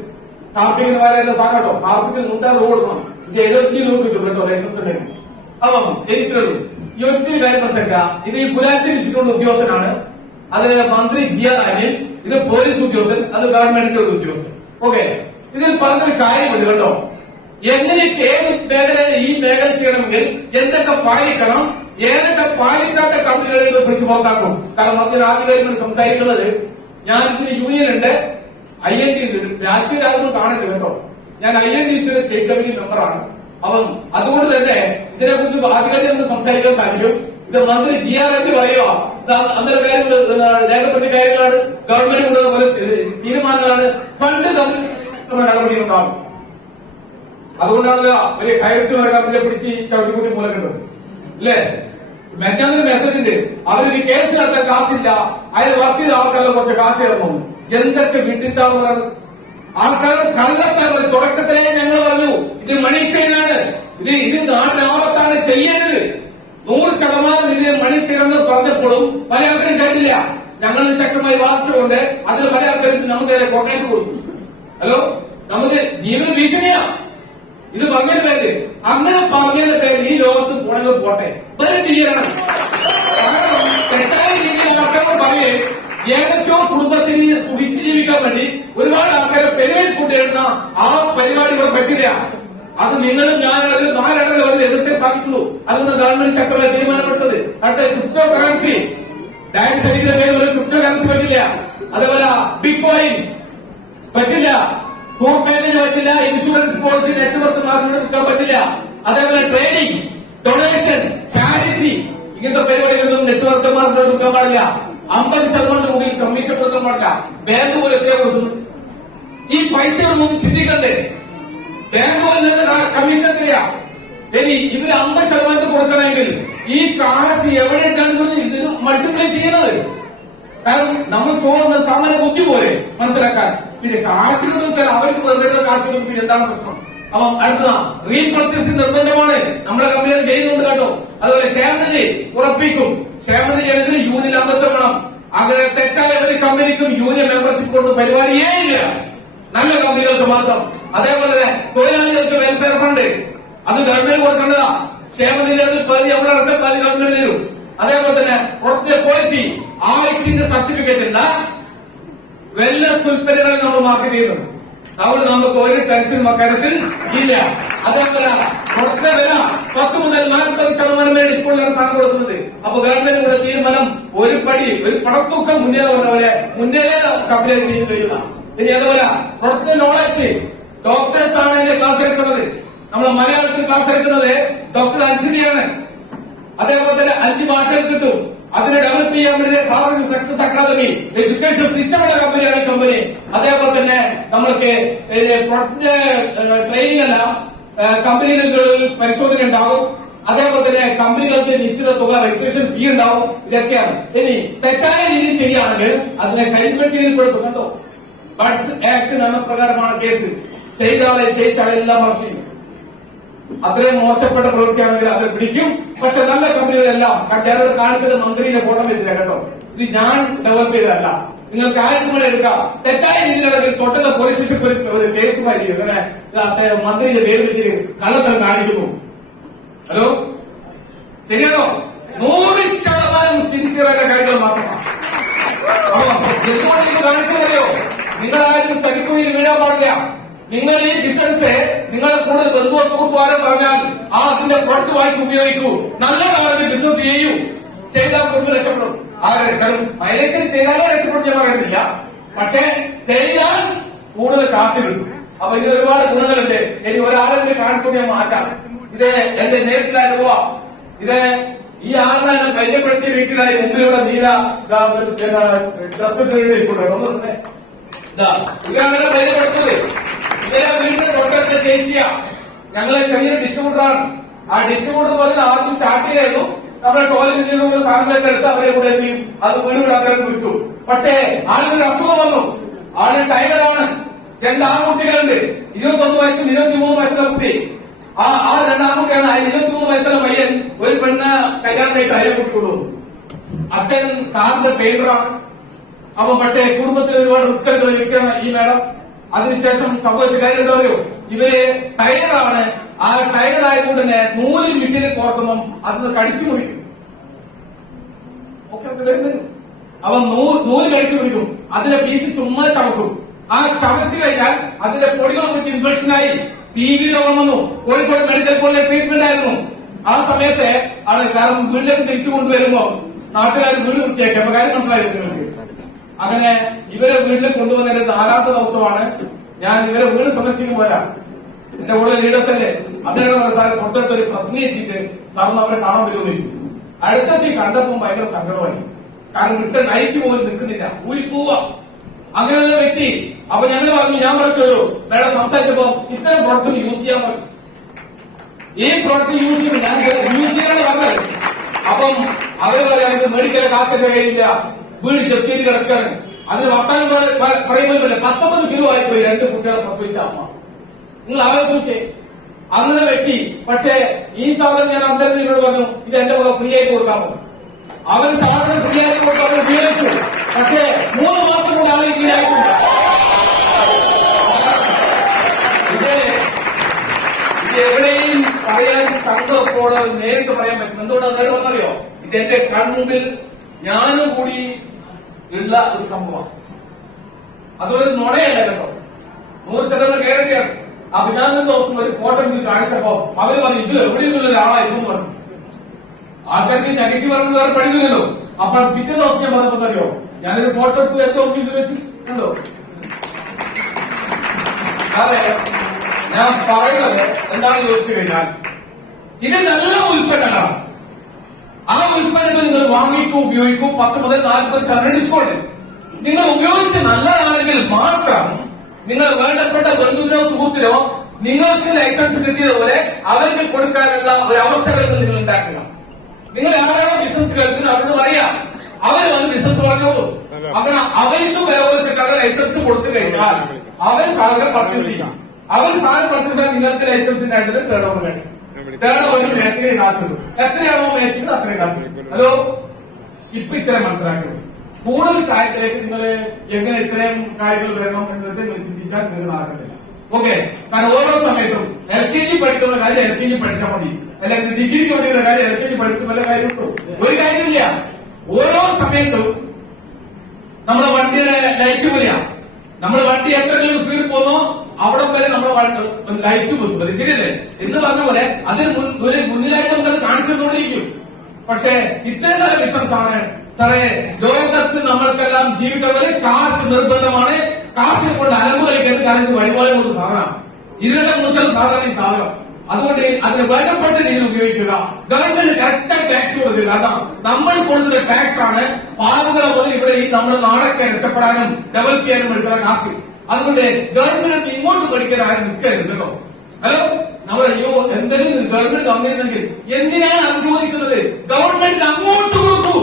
കാർപ്പിക്കിന് വരെ സാധനം കേട്ടോ. കാർപ്പിക്കിന് 100 രൂപ കൊടുക്കണം. 70 രൂപ കിട്ടും കേട്ടോ ലൈസൻസ് ഉണ്ടെങ്കിൽ. അപ്പം എനിക്കുള്ളൂ ഈ ഒത്തിരി കാര്യം മനസ്സിലാക്കുക. ഇത് ഈ പുരാതന ഇൻസ്റ്റിറ്റ്യൂട്ട് ഉദ്യോഗസ്ഥനാണ്. അത് മന്ത്രി GR അനിൽ. ഇത് പോലീസ് ഉദ്യോഗസ്ഥൻ. അത് ഗവൺമെന്റിന്റെ ഒരു ഉദ്യോഗസ്ഥൻ. ഓക്കെ, ഇതിൽ പറഞ്ഞൊരു കാര്യമുണ്ട് കേട്ടോ. എങ്ങനെയൊക്കെ ഏത് മേഖലയിൽ ഈ മേഖല ചെയ്യണമെങ്കിൽ എന്തൊക്കെ പാലിക്കണം, ഏതൊക്കെ പാലിക്കാത്ത കമ്പനികളെ പിടിച്ചു പുറത്താക്കും. കാരണം അതിന് ആധികാരികൾ സംസാരിക്കുന്നത് ഞാൻ ഇതിന് യൂണിയൻ ഉണ്ട്, INT രാഷ്ട്രീയ രാജ്യം കാണരുത് കേട്ടോ. ഞാൻ INTCയുടെ സ്റ്റേറ്റ് കമ്മിറ്റി മെമ്പറാണ്. അപ്പം അതുകൊണ്ട് തന്നെ ഇതിനെക്കുറിച്ച് ആധികാരികൾ സംസാരിക്കാൻ സാധിക്കും. ഇത് മന്ത്രി GR Reddy പറയുക, അന്നേരം കാര്യങ്ങൾ രേഖപ്പെടുത്തിയ കാര്യങ്ങളാണ്, ഗവൺമെന്റ് കൊണ്ടുപോലെ തീരുമാനങ്ങളാണ്, ഫണ്ട് നടപടി ഉണ്ടാകും. അതുകൊണ്ടാണല്ലോ ഒരു കയർച്ചയെ പിടിച്ച് ചവിട്ടിക്കൂട്ടി മൂലക്കുണ്ട് അല്ലേ? മെറ്റാന്നൊരു മെസ്സേജ് ഉണ്ട്, അവർക്ക് കേസ് നടത്താൻ കാശില്ല, അയാൾ വർക്ക് ചെയ്ത ആൾക്കാരെ കുറച്ച് കാശ് ഇറങ്ങും. എന്തൊക്കെ വിട്ടിട്ടാണ് പറയുന്നത്? ആൾക്കാരുടെ കള്ളത്താണ്. തുടക്കത്തിലേ ഞങ്ങൾ പറഞ്ഞു ഇത് മണി ചെയിനാണ്, ഇത് നാടിനാപത്താണ്, ചെയ്യരുത്. 100% ഇതിന് മണി ചെയിനെന്ന് പറഞ്ഞപ്പോഴും പല ആൾക്കാരും കേട്ടില്ല. ഞങ്ങൾ ശക്തമായി വാദിച്ചുകൊണ്ട് അതിൽ പല ആൾക്കാരും നമുക്ക് കൊട്ടേഷൻ കൊടുത്തു. ഹലോ, നമുക്ക് ജീവന് ഭീഷണിയാ ഇത് പറഞ്ഞതിന് പേര്. അങ്ങനെ പറഞ്ഞതിന്റെ പേര് ഈ ലോകത്ത് പോണെങ്കിൽ പോട്ടെ, ഒരു തീയാണ്. കാരണം തെറ്റായ രീതിയിൽ ആൾക്കാർ പറയേ ഏതൊക്കെയോ കുടുംബത്തിന് സുഖിച്ച് ജീവിക്കാൻ വേണ്ടി ഒരുപാട് ആൾക്കാരെ പെരുവയിൽ കൂട്ടിയിടുന്ന ആ പരിപാടി ഇവിടെ പറ്റില്ല. അത് നിങ്ങളും ഞാനും 4 അതിൽ എതിർത്തേ സാധിക്കുള്ളൂ. അതുകൊണ്ട് ഗവൺമെന്റ് ശക്തമായി തീരുമാനപ്പെട്ടത് അടുത്ത ക്രിപ്റ്റോ കറൻസി, ഡയറ്റ് സൈഡിന്റെ പേരിൽ ഒരു ക്രിപ്റ്റോ കറൻസി പറ്റില്ല. അതേപോലെ ബിറ്റ് കോയിൻ പറ്റില്ല, ടൂർ പാക്കേജ് പറ്റില്ല, ഇൻഷുറൻസ് പോളിസി നെറ്റ്വർക്ക് മാർക്കറ്റ് വിൽക്കാൻ പറ്റില്ല. അതേപോലെ ട്രേഡിംഗ്, ഡൊണേഷൻ, ചാരിറ്റി ഇങ്ങനത്തെ പരിപാടികളൊന്നും നെറ്റ്വർക്ക് മാർക്കറ്റ് വിൽക്കാൻ പാടില്ല. 50% മുകളിൽ കമ്മീഷൻ കൊടുക്കാൻ പാടില്ല. ബാങ്ക് പോലെ എത്രയാ കൊടുക്കുന്നു? ഈ പൈസകളൊന്നും ചിന്തിക്കണ്ടേ? ബാങ്കുകളിൽ നിന്ന് കമ്മീഷൻ എത്രയാ? ഇനി ഇവര് 50% കൊടുക്കണമെങ്കിൽ ഈ കാശ് എവിടെ ഇട്ടാണ് ഇത് മൾട്ടിപ്ലൈ ചെയ്യുന്നത്? കാരണം നമ്മൾ ചോദിക്കുന്ന സാമാന്യ ബുദ്ധി പോലെ മനസ്സിലാക്കാൻ. പിന്നെ കാശുകൾ അവർക്ക് വെറുതെ കാശുകൾ പിന്നെ എന്താണ് പ്രശ്നം? അപ്പം അടുത്ത റീപർച്ചേസ് നിർബന്ധമാണ്. നമ്മുടെ കമ്പനി അത് ചെയ്യുന്നുണ്ട് കേട്ടോ. അതുപോലെ ക്ഷേമനിധി ഉറപ്പിക്കും. ക്ഷേമനിധി ചെയ്യണമെങ്കിൽ യൂണിയൻ അംഗത്വം വേണം. അങ്ങനെ തെറ്റായ ഒരു കമ്പനിക്കും യൂണിയൻ മെമ്പർഷിപ്പ് കൊണ്ട് പരിപാടിയേ ഇല്ല, നല്ല കമ്പനികൾക്ക് മാത്രം. അതേപോലെ തന്നെ തൊഴിലാളികൾക്ക് വെൽഫെയർ ഫണ്ട് അത് ഗവൺമെന്റ് കൊടുക്കേണ്ടതാ. ക്ഷേമനിധികൾക്ക് പകുതി അവിടെ ഇറക്കും, പകുതി ഗവൺമെന്റ് തരും. അതേപോലെ തന്നെ പ്രൊഡക്റ്റ് ക്വാളിറ്റി ആവശ്യത്തിന്റെ സർട്ടിഫിക്കറ്റ് ഉള്ള വെൽനസ് ഉൽപ്പന്നങ്ങൾ നമ്മൾ മാർക്കറ്റ് ചെയ്യുന്നത്. അതുകൊണ്ട് നമുക്ക് ഒരു ടെൻഷൻ അക്കാര്യത്തിൽ ഇല്ല. അതേപോലെ പ്രൊഡക്റ്റ് വില 10 മുതൽ 40% വരെ ഡിസ്കൗണ്ടിലാണ് സാധനം കൊടുക്കുന്നത്. അപ്പൊ ഗവൺമെന്റ് കൂടെ തീരുമാനം ഒരു പടി, ഒരു പടത്തൂക്കം മുന്നേ പറഞ്ഞ പോലെ മുന്നേ കമ്പനി ചെയ്തു കഴിയുക. ഇനി അതുപോലെ പ്രൊഡക്റ്റ് നോളജ്, ഡോക്ടേഴ്സ് ആണ് എന്റെ ക്ലാസ് എടുക്കുന്നത്. നമ്മൾ മലയാളത്തിൽ ക്ലാസ് എടുക്കുന്നത് ഡോക്ടർ അഞ്ജലിയാണ്. അതേപോലെ തന്നെ 5 ഭാഷകൾ കിട്ടും. അതിനെ ഡെവലപ്പ് ചെയ്യാൻ വേണ്ടി ഭാരത് സക്സസ് അക്കാദമി എഡ്യൂക്കേഷൻ സിസ്റ്റമുള്ള കമ്പനിയാണ് കമ്പനി. അതേപോലെ തന്നെ നമ്മൾക്ക് പ്രൊഡക്റ്റ് ട്രെയിനിങ് അല്ല, കമ്പനികളിൽ പരിശോധന ഉണ്ടാകും. അതേപോലെ തന്നെ കമ്പനികൾക്ക് നിശ്ചിത തുക രജിസ്ട്രേഷൻ ഫീ ഉണ്ടാവും. ഇതൊക്കെയാണ്. ഇനി തെറ്റായ രീതിയിൽ ചെയ്യുകയാണെങ്കിൽ അതിനെ കരിമ്പട്ടിയിൽ പെടുത്തും കേട്ടോ. ബഡ്സ് ആക്ട് നിയമപ്രകാരമാണ് കേസ്. ചെയ്താളെ ചെയ്യിച്ചാളെല്ലാം അറസ്റ്റ് ചെയ്യും. അത്രയും മോശപ്പെട്ട പ്രവൃത്തിയാണെങ്കിൽ അത് പിടിക്കും. പക്ഷെ നല്ല കമ്പനികളെല്ലാം കേരളം കാണിക്കുന്നത് മന്ത്രിയുടെ ഫോട്ടോ വെച്ചില്ല കേട്ടോ. ഇത് ഞാൻ ഡെവലപ്പ് ചെയ്തതല്ല, നിങ്ങൾക്ക് ആർക്കും കൂടെ എടുക്കാം. തെറ്റായ രീതിയിലാണെങ്കിൽ തൊട്ടുള്ള പോലീസ് സ്റ്റേഷൻ ഒരു കേസുമായി ഇങ്ങനെ മന്ത്രിയുടെ പേര് വെച്ച് കള്ളത്തരം കാണിക്കുന്നു. ഹലോ, ശരിയാണോ? 100% സിൻസിയറായ കാര്യങ്ങൾ മാത്രമാണ്. കാണിച്ചതറിയോ? നിങ്ങളാരും ചതിക്കുഴിയിൽ വീഴാൻ പാടില്ല. നിങ്ങൾ ഈ ബിസിനസ് നിങ്ങളെ കൂടുതൽ ബന്ധുവോ സുഹൃത്തോ ആരും പറഞ്ഞാൽ അതിന്റെ പ്രൊഡക്റ്റ് വാങ്ങി ഉപയോഗിക്കൂ. നല്ലതാണെങ്കിൽ ബിസിനസ് ചെയ്യൂ. ചെയ്താൽ കൂടുതൽ രക്ഷപ്പെടും. മൈലേഷൻ ചെയ്താലേ രക്ഷപ്പെടും ഞാൻ പറയുന്നില്ല, പക്ഷെ ചെയ്താൽ കൂടുതൽ കാശ് കിട്ടും. അപ്പൊ ഇതിന് ഒരുപാട് ഗുണങ്ങളുണ്ട്. എനിക്ക് ഒരാളെ കാണിച്ചു ഞാൻ മാറ്റാം. ഇത് എന്റെ നേരിട്ടുള്ള അനുഭവം. ഇത് ഈ ആളിനെ പരിചയപ്പെടുത്തിയ വ്യക്തിയായി മുമ്പിലൂടെ നീല ഡ്രസ് ഇതാണ് പരിചയപ്പെടുത്തത്. ഇതേ വീട്ടിൽ തൊട്ടടുത്ത ചേച്ചിയാ, ഞങ്ങളെ ചെറിയൊരു ഡിസ്ട്രിബ്യൂട്ടറാണ്. ആ ഡിസ്ട്രിബ്യൂട്ടർ പോലെ ആദ്യം സ്റ്റാർട്ട് ചെയ്തായിരുന്നു. നമ്മുടെ ടോയ്ലറ്റിലുള്ള സാധനങ്ങളൊക്കെ എടുത്ത് അവരെ കൂടെ എന്ത് ചെയ്യും, അത് വീടുകൾ അങ്ങനെ വിൽക്കും. പക്ഷേ ആളിനൊരു അസുഖം വന്നു. ആള് ടൈലറാണ്. 2 ആൺകുട്ടികളുണ്ട്. 21 വയസ്സും 23 വയസ്സുള്ള കുട്ടി. ആ 2 ആൺകുട്ടിയാണ്. 23 വയസ്സുള്ള പയ്യൻ ഒരു പെണ്ണ് കല്യാണം കഴിച്ച് അയൽ കുട്ടിക്കൊണ്ടുവന്നു. അച്ഛൻ കാറിന്റെ പെയിന്ററാണ്. അപ്പൊ പക്ഷേ കുടുംബത്തിൽ ഒരുപാട് റിസ്ക് എടുക്കുന്ന വ്യക്തിയാണ് ഈ മാഡം. അതിനുശേഷം സംഭവിച്ച കാര്യം എന്താ പറയുക, ഇവര് ടൈലറാണ്. ആ ടൈലർ ആയതുകൊണ്ട് തന്നെ നൂല് മെഷീനിൽ കോർക്കുമ്പം അതിന് കടിച്ചു മുറിക്കും. ഒക്കെ വരുന്നു. അവ നൂല് കടിച്ചു മുറിക്കും. അതിന്റെ പീസ് ചുമ്മാ ചവക്കും. ആ ചവച്ചു കഴിഞ്ഞാൽ അതിന്റെ പൊടികൾ ഇൻഫെക്ഷനായി TV രോഗം വന്നു. കോഴിക്കോട് മെഡിക്കൽ കോളേജിൽ ട്രീറ്റ്മെന്റ് ആയിരുന്നു. ആ സമയത്ത് ആണ്, കാരണം വീട്ടിലേക്ക് തിരിച്ചു കൊണ്ടുവരുമ്പോ നാട്ടുകാർ വീട് വൃത്തിയാക്കി. അപ്പൊ കാര്യം മനസ്സിലായിരുന്നു നിങ്ങൾക്ക്. അങ്ങനെ ഇവരെ വീട്ടിൽ കൊണ്ടുവന്നതിന്റെ 4ാമത്തെ ദിവസമാണ് ഞാൻ ഇവരെ വീട് സന്ദർശിക്കുമ്പോഴാ എന്റെ കൂടെ ലീഡേഴ്സ് അല്ലേ അദ്ദേഹം സാർ തൊട്ടടുത്ത് ഒരു പ്രശ്നം വെച്ചിട്ട് സാറിന് അവരെ കാണാൻ വരുമെന്ന് ചോദിച്ചു. അടുത്തെത്തി കണ്ടപ്പോൾ ഭയങ്കര സങ്കടമായി. കാരണം വിട്ട നൈറ്റ് പോലും നിൽക്കുന്നില്ല, ഊരി പോവാ. അങ്ങനെയുള്ള വ്യക്തി. അപ്പൊ ഞങ്ങൾ പറഞ്ഞു, ഞാൻ പറഞ്ഞുള്ളൂ മേഡം സംസാരിച്ചപ്പോ ഇത്തരം പ്രോഡക്റ്റ് യൂസ് ചെയ്യാൻ പറഞ്ഞു. ഈ പ്രോഡക്റ്റ് യൂസ് ചെയ്യും, ഞാൻ യൂസ് ചെയ്യാന്ന് പറഞ്ഞത്. അപ്പം അവര് പറയാൻ മെഡിക്കൽ കാശന്റെ കയ്യിലില്ല, വീട് ചെത്തിയിട്ട് കിടക്കാണ്. അതിന് വർത്താനം പറയുമ്പോഴല്ലേ 19 കിലോ ആയിപ്പോയി 2 കുട്ടികളെ പ്രസവിച്ച അമ്മ. നിങ്ങൾ ആലോചിച്ചേ അങ്ങനെ വ്യക്തി. പക്ഷേ ഈ സാധനം ഞാൻ അന്തരത്തിനോട് പറഞ്ഞു, ഇത് എന്റെ കൂടെ ഫ്രീ ആയിട്ട് കൊടുക്കാമോ? അവര് സാധനം ഫ്രീ ആയിട്ട് കൊടുത്ത് അവർ ഉപയോഗിച്ചു. പക്ഷേ 3 മാസം കൂടെ ആളെ ഫ്രീ ആയിട്ടില്ല. ഇത് എവിടെയും പറയാൻ സങ്കടപ്പോൾ നേരിട്ട് പറയാൻ പറ്റും. എന്തുകൊണ്ടാണ് നേടുമെന്നറിയോ? ഇത് എന്റെ കൺമുമ്പിൽ ഞാനും കൂടി ഉള്ള ഒരു സംഭവമാണ്. അതൊരു നുണയല്ല കേട്ടോ, 100% ഗ്യാരണ്ടിയാണ്. അപ്പൊ ഞാൻ ഒരു ദിവസം ഒരു ഫോട്ടോ ഇത് കാണിച്ചപ്പോ അവര് പറഞ്ഞു, ഇത് എവിടെയുള്ള ഒരാളായിരുന്നു പറഞ്ഞു. ആൾക്കാർക്ക് നെഗറ്റീവ് പറഞ്ഞു വേറെ പഠിക്കുന്നില്ലല്ലോ. അപ്പൊ പിറ്റേ ദിവസം ഞാൻ പറഞ്ഞപ്പോ അറിയോ, ഞാനൊരു ഫോട്ടോ എടുത്ത് എന്റെ ഓഫീസിൽ വെച്ച് കണ്ടോ. അതെ, ഞാൻ പറയുന്നത് എന്താണെന്ന് ചോദിച്ചു കഴിഞ്ഞാൽ, ഇത് നല്ല ഉൽപ്പന്നങ്ങളാണ്. ആ ഉൽപ്പന്നങ്ങൾ നിങ്ങൾ വാങ്ങിക്കൂ, ഉപയോഗിക്കൂ. 10 മുതൽ 40% ഡിസ്കൗണ്ട്. നിങ്ങൾ ഉപയോഗിച്ച് നല്ലതാണെങ്കിൽ മാത്രം നിങ്ങൾ വേണ്ടപ്പെട്ട ബന്ധുവിനോ സുഹൃത്തിനോ നിങ്ങൾക്ക് ലൈസൻസ് കിട്ടിയതുപോലെ അവർക്ക് കൊടുക്കാനുള്ള ഒരു അവസരങ്ങൾ നിങ്ങൾ ഉണ്ടാക്കുക. നിങ്ങൾ ആരാണോ ബിസിനസ് കേൾക്കുന്നത് അവരോട് പറയാം, അവർ വന്ന് ബിസിനസ് പറഞ്ഞോളൂ. അങ്ങനെ അവർക്ക് വിലവെച്ചിട്ടാണ് ലൈസൻസ് കൊടുത്തു കഴിഞ്ഞാൽ അവർ സാധനം പർച്ചേസ് ചെയ്യും. അവർ സാധനം പർച്ചേസ് ചെയ്യാൻ നിങ്ങൾക്ക് ലൈസൻസിനായിട്ട് ടേൺ ഓവർ കഴിയും. ടേൺ ഓവർ മാച്ചിങ്ങിന് കാശുള്ളൂ. എത്രയാണോ മാച്ചിങ് അത്രയും കാശ്. ഹലോ, ഇപ്പൊ ഇത്രയും മനസ്സിലാക്കുന്നത്. കൂടുതൽ കാര്യത്തിലേക്ക് നിങ്ങൾ എങ്ങനെ ഇത്രയും കാര്യങ്ങൾ വരണം എന്ന് വെച്ചാൽ നിങ്ങൾ ചിന്തിച്ചാൽ നിങ്ങൾക്ക് നടക്കുന്നില്ല. ഓക്കെ, കാരണം ഓരോ സമയത്തും LKG പഠിക്കുന്ന കാര്യം LKG പഠിച്ചാൽ മതി, അല്ലെങ്കിൽ ഡിഗ്രിക്ക് വേണ്ടിയുള്ള കാര്യം LKG പഠിച്ച വല്ല കാര്യമുണ്ടോ? ഒരു കാര്യമില്ല. ഓരോ സമയത്തും നമ്മുടെ വണ്ടിയുടെ ലൈറ്റ് പോലെയാണ്. നമ്മൾ വണ്ടി എത്രയെങ്കിലും സ്പീഡിൽ പോകുന്നോ അവിടെ വരെ നമ്മളെ ലൈറ്റ് പോകുന്നത് ശരിയല്ലേ എന്ന് പറഞ്ഞ പോലെ അതിന് മുന്നിലായിട്ട് നമുക്കത് കാണിച്ചുകൊണ്ടിരിക്കും. പക്ഷേ ഇത്രയും നല്ല ബിസിനസ് ആണ് സാറേ. ലോകത്ത് നമ്മൾക്കെല്ലാം ജീവിക്കുന്നത് കാശ് നിർബന്ധമാണ്. കാശിനെ കൊണ്ട് അലമ്പ് കഴിക്കുന്നത് കാരണം ഇത് വഴിപാട് കൊണ്ട് സാധനമാണ്. ഇതിനെ കുറിച്ചുള്ള സാധനം ഈ സാധനം. അതുകൊണ്ട് അതിന് വേണ്ടപ്പെട്ട രീതിയിൽ ഉപയോഗിക്കുക. ഗവൺമെന്റ് കറക്റ്റായി ടാക്സ് കൊടുക്കുക. അതാണ് നമ്മൾ കൊടുക്കുന്ന ടാക്സ് ആണ് പാവങ്ങളെ പോലെ ഇവിടെ ഈ നമ്മുടെ നാടൊക്കെ രക്ഷപ്പെടാനും ഡെവലപ്പ് ചെയ്യാനും എടുക്കുന്ന കാശ്. അതുകൊണ്ട് ഗവൺമെന്റ് ഇങ്ങോട്ട് പഠിക്കാൻ ആരും നിൽക്കരുത് കേട്ടോ. ഹലോ, നമ്മൾ അയ്യോ എന്തെങ്കിലും ഗവൺമെന്റ് തന്നിരുന്നെങ്കിൽ എന്തിനാണ് അത് ചോദിക്കുന്നത്? ഗവൺമെന്റ് അങ്ങോട്ട് കൊടുക്കൂ.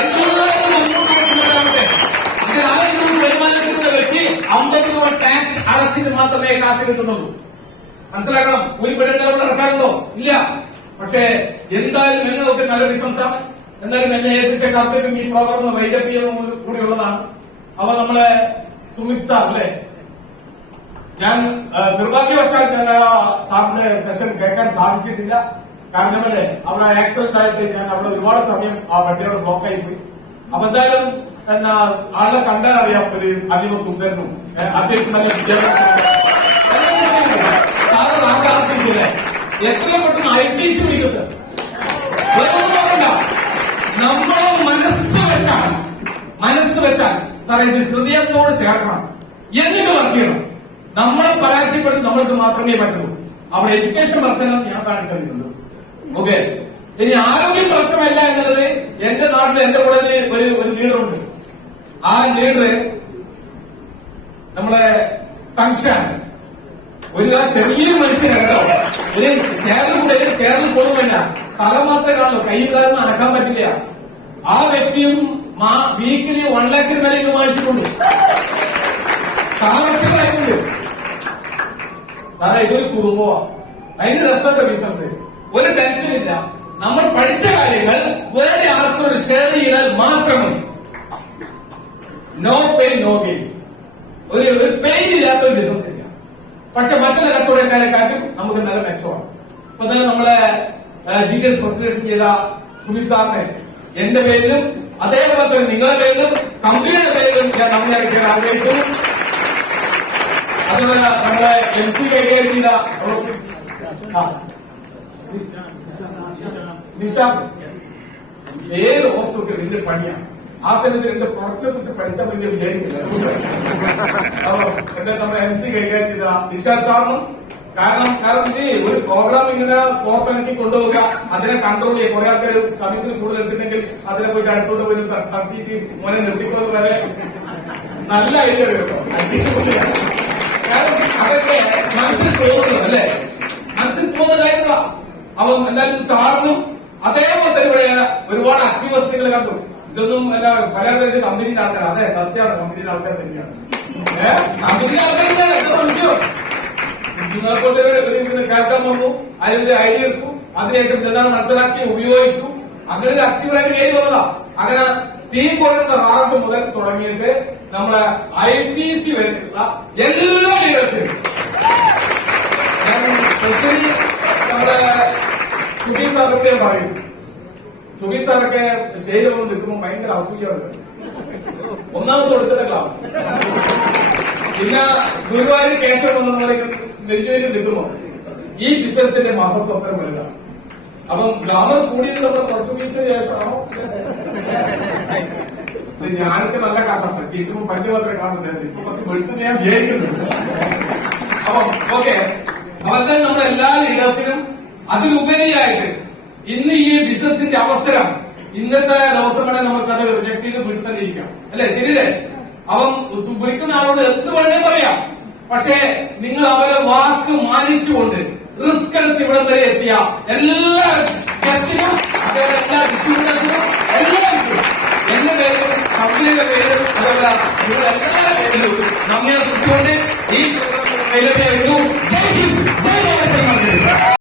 എല്ലാവരും അങ്ങോട്ട് കൊടുക്കുന്നവരാവട്ടെ. ഇത് 1000 രൂപ വരുമാനം കിട്ടുന്ന വ്യക്തി 50 രൂപ ടാക്സ് അടച്ചിട്ട് മാത്രമേ കാശ് കിട്ടുന്നുള്ളൂ. മനസ്സിലാക്കണം. കൂലിപ്പെടേണ്ടവരുടെ ഇറക്കാറുണ്ടോ? ഇല്ല. പക്ഷേ എന്തായാലും എന്നെ നോക്കി നല്ല ബിസിനസ്സാണ്. എന്തായാലും എന്നെ ഏൽപ്പിച്ച കർത്തവ്യം ഈ പ്രോഗ്രാം വൈൻഡപ്പ് ചെയ്യുന്ന കൂടിയുള്ളതാണ്. അപ്പൊ നമ്മളെ സുമിത് സാർ അല്ലെ, ഞാൻ നിർഭാഗ്യവശാൽ ഞാൻ സാറിന്റെ സെഷൻ കേൾക്കാൻ സാധിച്ചിട്ടില്ല. കാരണം അല്ലേ അവിടെ ആക്സിഡന്റ് ആയിട്ട് ഞാൻ അവിടെ ഒരുപാട് സമയം ആ വണ്ടിയോട് ബ്ലോക്കായി പോയി. അപ്പൊ എന്തായാലും എന്നാ ആളെ കണ്ടാൽ അറിയാം, ഒരു അതീവ സുന്ദരനും അത്യാവശ്യം നല്ല വിദ്യാഭ്യാസം എത്രയും പെട്ടെന്ന് ITC വിളിക്കും സർ. നമ്മൾ മനസ്സ് വെച്ചാൽ സാറേ ഇത് ഹൃദയത്തോട് ചേർക്കണം, എന്നിട്ട് വർക്ക് ചെയ്യണം. നമ്മളെ പരാജയപ്പെടുത്തി നമ്മൾക്ക് മാത്രമേ പറ്റുള്ളൂ. അവിടെ എഡ്യൂക്കേഷൻ വർദ്ധനം ഞാൻ കാണിച്ചു തന്നിട്ടുണ്ട്. ഓക്കെ, ഇനി ആരോഗ്യം പ്രശ്നമല്ല എന്നുള്ളത് എന്റെ നാട്ടിൽ എന്റെ കൂടെ ഒരു ലീഡറുണ്ട്. ആ ലീഡർ നമ്മളെ തങ്ഷാൻ ഒരു ചെറിയൊരു മനുഷ്യനല്ലോ. ഒരു ചേറിൽ പോകുന്നില്ല, സ്ഥലം മാത്രമേ കാണുള്ളൂ, കൈയും കാലം അനക്കാൻ പറ്റില്ല. ആ വ്യക്തിയും വീക്കിലി 1 ലക്ഷത്തിന് മേലെ ഇന്ന് വാങ്ങിച്ചിട്ടുണ്ട്, സാഹസികമായിട്ടുണ്ട്. സാറേ ഇതൊരു കുടുംബമാണ്, അതിന് രസമുണ്ട് ബിസിനസ്. ഒരു ടെൻഷനില്ല. നമ്മൾ പഠിച്ച കാര്യങ്ങൾ വേറെ ആർക്കൊരു ഷെയർ ചെയ്താൽ മാത്രം മതി. No pain no gain. ഒരു പെയിൻ ഇല്ലാത്ത ഒരു ബിസിനസ് ഇല്ല. പക്ഷെ മറ്റുള്ള കച്ചവടക്കാരെക്കാട്ടും നമുക്ക് നല്ല മെച്ചമാണ്. ഇപ്പൊ തന്നെ നമ്മളെ GTS പ്രസന്റേഷൻ ചെയ്ത സുമിത് സാറിനെ എന്റെ പേരിലും അതേപോലെ തന്നെ നിങ്ങളുടെ പേരിലും കമ്പനിയുടെ പേരിലും ഞാൻ നന്ദി അറിയിക്കാൻ ആഗ്രഹിക്കുന്നു. അതുപോലെ നമ്മളെ MC നിഷാദ് പേര് ഓർത്ത് നോക്കിയത് വലിയ പണിയാണ്. ആ സമയത്ത് എന്റെ പ്രൊഡക്റ്റിനെ കുറിച്ച് പഠിച്ചാൽ വലിയ വിചാരിക്കില്ല. അപ്പൊ എന്താ നമ്മുടെ MC കൈകാര്യം ചെയ്ത നിഷാദ് സാറിനും കാരണം ഇത് ഒരു പ്രോഗ്രാം ഇങ്ങനെ പുറത്തിറക്കി കൊണ്ടുപോവുക, അതിനെ കൺട്രോൾ ചെയ്യുക. കുറെ ആൾക്കാർ സമയത്തിന് കൂടുതൽ എടുത്തിട്ടുണ്ടെങ്കിൽ അതിനെ പോയിട്ട് അടുത്തോട്ട് പോയി തട്ടിയിട്ട് മോനെ നിർത്തിക്കുന്നത് വരെ നല്ല ഐഡിയ കേട്ടോ. കാരണം അതൊക്കെ മനസ്സിൽ തോന്നുന്നത് അല്ലെ, മനസ്സിൽ പോകുന്ന കാര്യങ്ങളാ. അവൻ എന്തായാലും സാറിനും അതേപോലെ തന്നെ ഇവിടെ ഒരുപാട് അച്ചീവേഴ്സുകൾ കണ്ടു. ഇതൊന്നും അല്ല പല കമ്പനിയുടെ ആൾക്കാർ. അതെ സത്യമാണ്, കമ്പനിയുടെ ആൾക്കാർ തന്നെയാണ്. കമ്പനിയുടെ ആൾക്കാർ തന്നെയാണ്. എന്താ സംശയം? നിങ്ങളെപ്പോലത്തെ കേൾക്കാൻ വന്നു, അതിന്റെ ഐഡിയ എടുത്തു, അതിനുശേഷം എന്താണ് മനസ്സിലാക്കി ഉപയോഗിച്ചു. അങ്ങനെ ഒരു അച്ചീവറായിട്ട് കയറി വന്നതാ. അങ്ങനെ ടീം പോലുള്ള റാങ്ക് മുതൽ തുടങ്ങിയിട്ട് നമ്മളെ ITC വരെയുള്ള എല്ലാ ലീഡേഴ്സിനും സ്പെഷ്യലി നമ്മുടെ സുബി സാറിനോട് ഞാൻ പറയും. സുബി സാറൊക്കെ സ്റ്റേജിൽ വന്ന് നിൽക്കുമ്പോൾ ഭയങ്കര അസൂയാണ്. ഒന്നാമത് കൊടുക്കുന്ന ക്ലാസ്. പിന്നെ ഗുരുവായൂർ കേശവൻ വന്ന് നമ്മളെ നെഞ്ചുവേരി നിൽക്കുമ്പോ ഈ ബിസിനസിന്റെ മഹത്വം അത്ര വലുതാണ്. അപ്പം ഗ്ലാമർ കൂടിയത് നമ്മുടെ കുറച്ചു പീസിന് ശേഷമാണോ? ഞാനൊക്കെ നല്ല കാണാം, ചേച്ചുമ്പോ പണ്ട് മാത്രമേ കാണുന്നുണ്ടായിരുന്നു. ഇപ്പൊ കുറച്ച് വെളുത്ത് ഞാൻ വിചാരിക്കുന്നുണ്ട്. അപ്പം ഓക്കെ, അവർക്ക് നമ്മുടെ എല്ലാ ലീഡേഴ്സിനും അതിലുപരിയായിട്ട് ഇന്ന് ഈ ബിസിനസിന്റെ അവസരം ഇന്നത്തെ ദിവസങ്ങളെ നമുക്കത് റിജക്ട് ചെയ്ത് വിട്ടുതന്നെയിരിക്കാം അല്ലെ? ശരിയല്ലേ? അവൻ വിളിക്കുന്ന ആളോട് എന്ത് വേണേ പറയാം, പക്ഷേ നിങ്ങൾ അവരെ വാക്ക് മാനിച്ചുകൊണ്ട് റിസ്ക് എടുത്ത് ഇവിടം വരെ എത്തിയ എല്ലാ ഗസ്റ്റിനും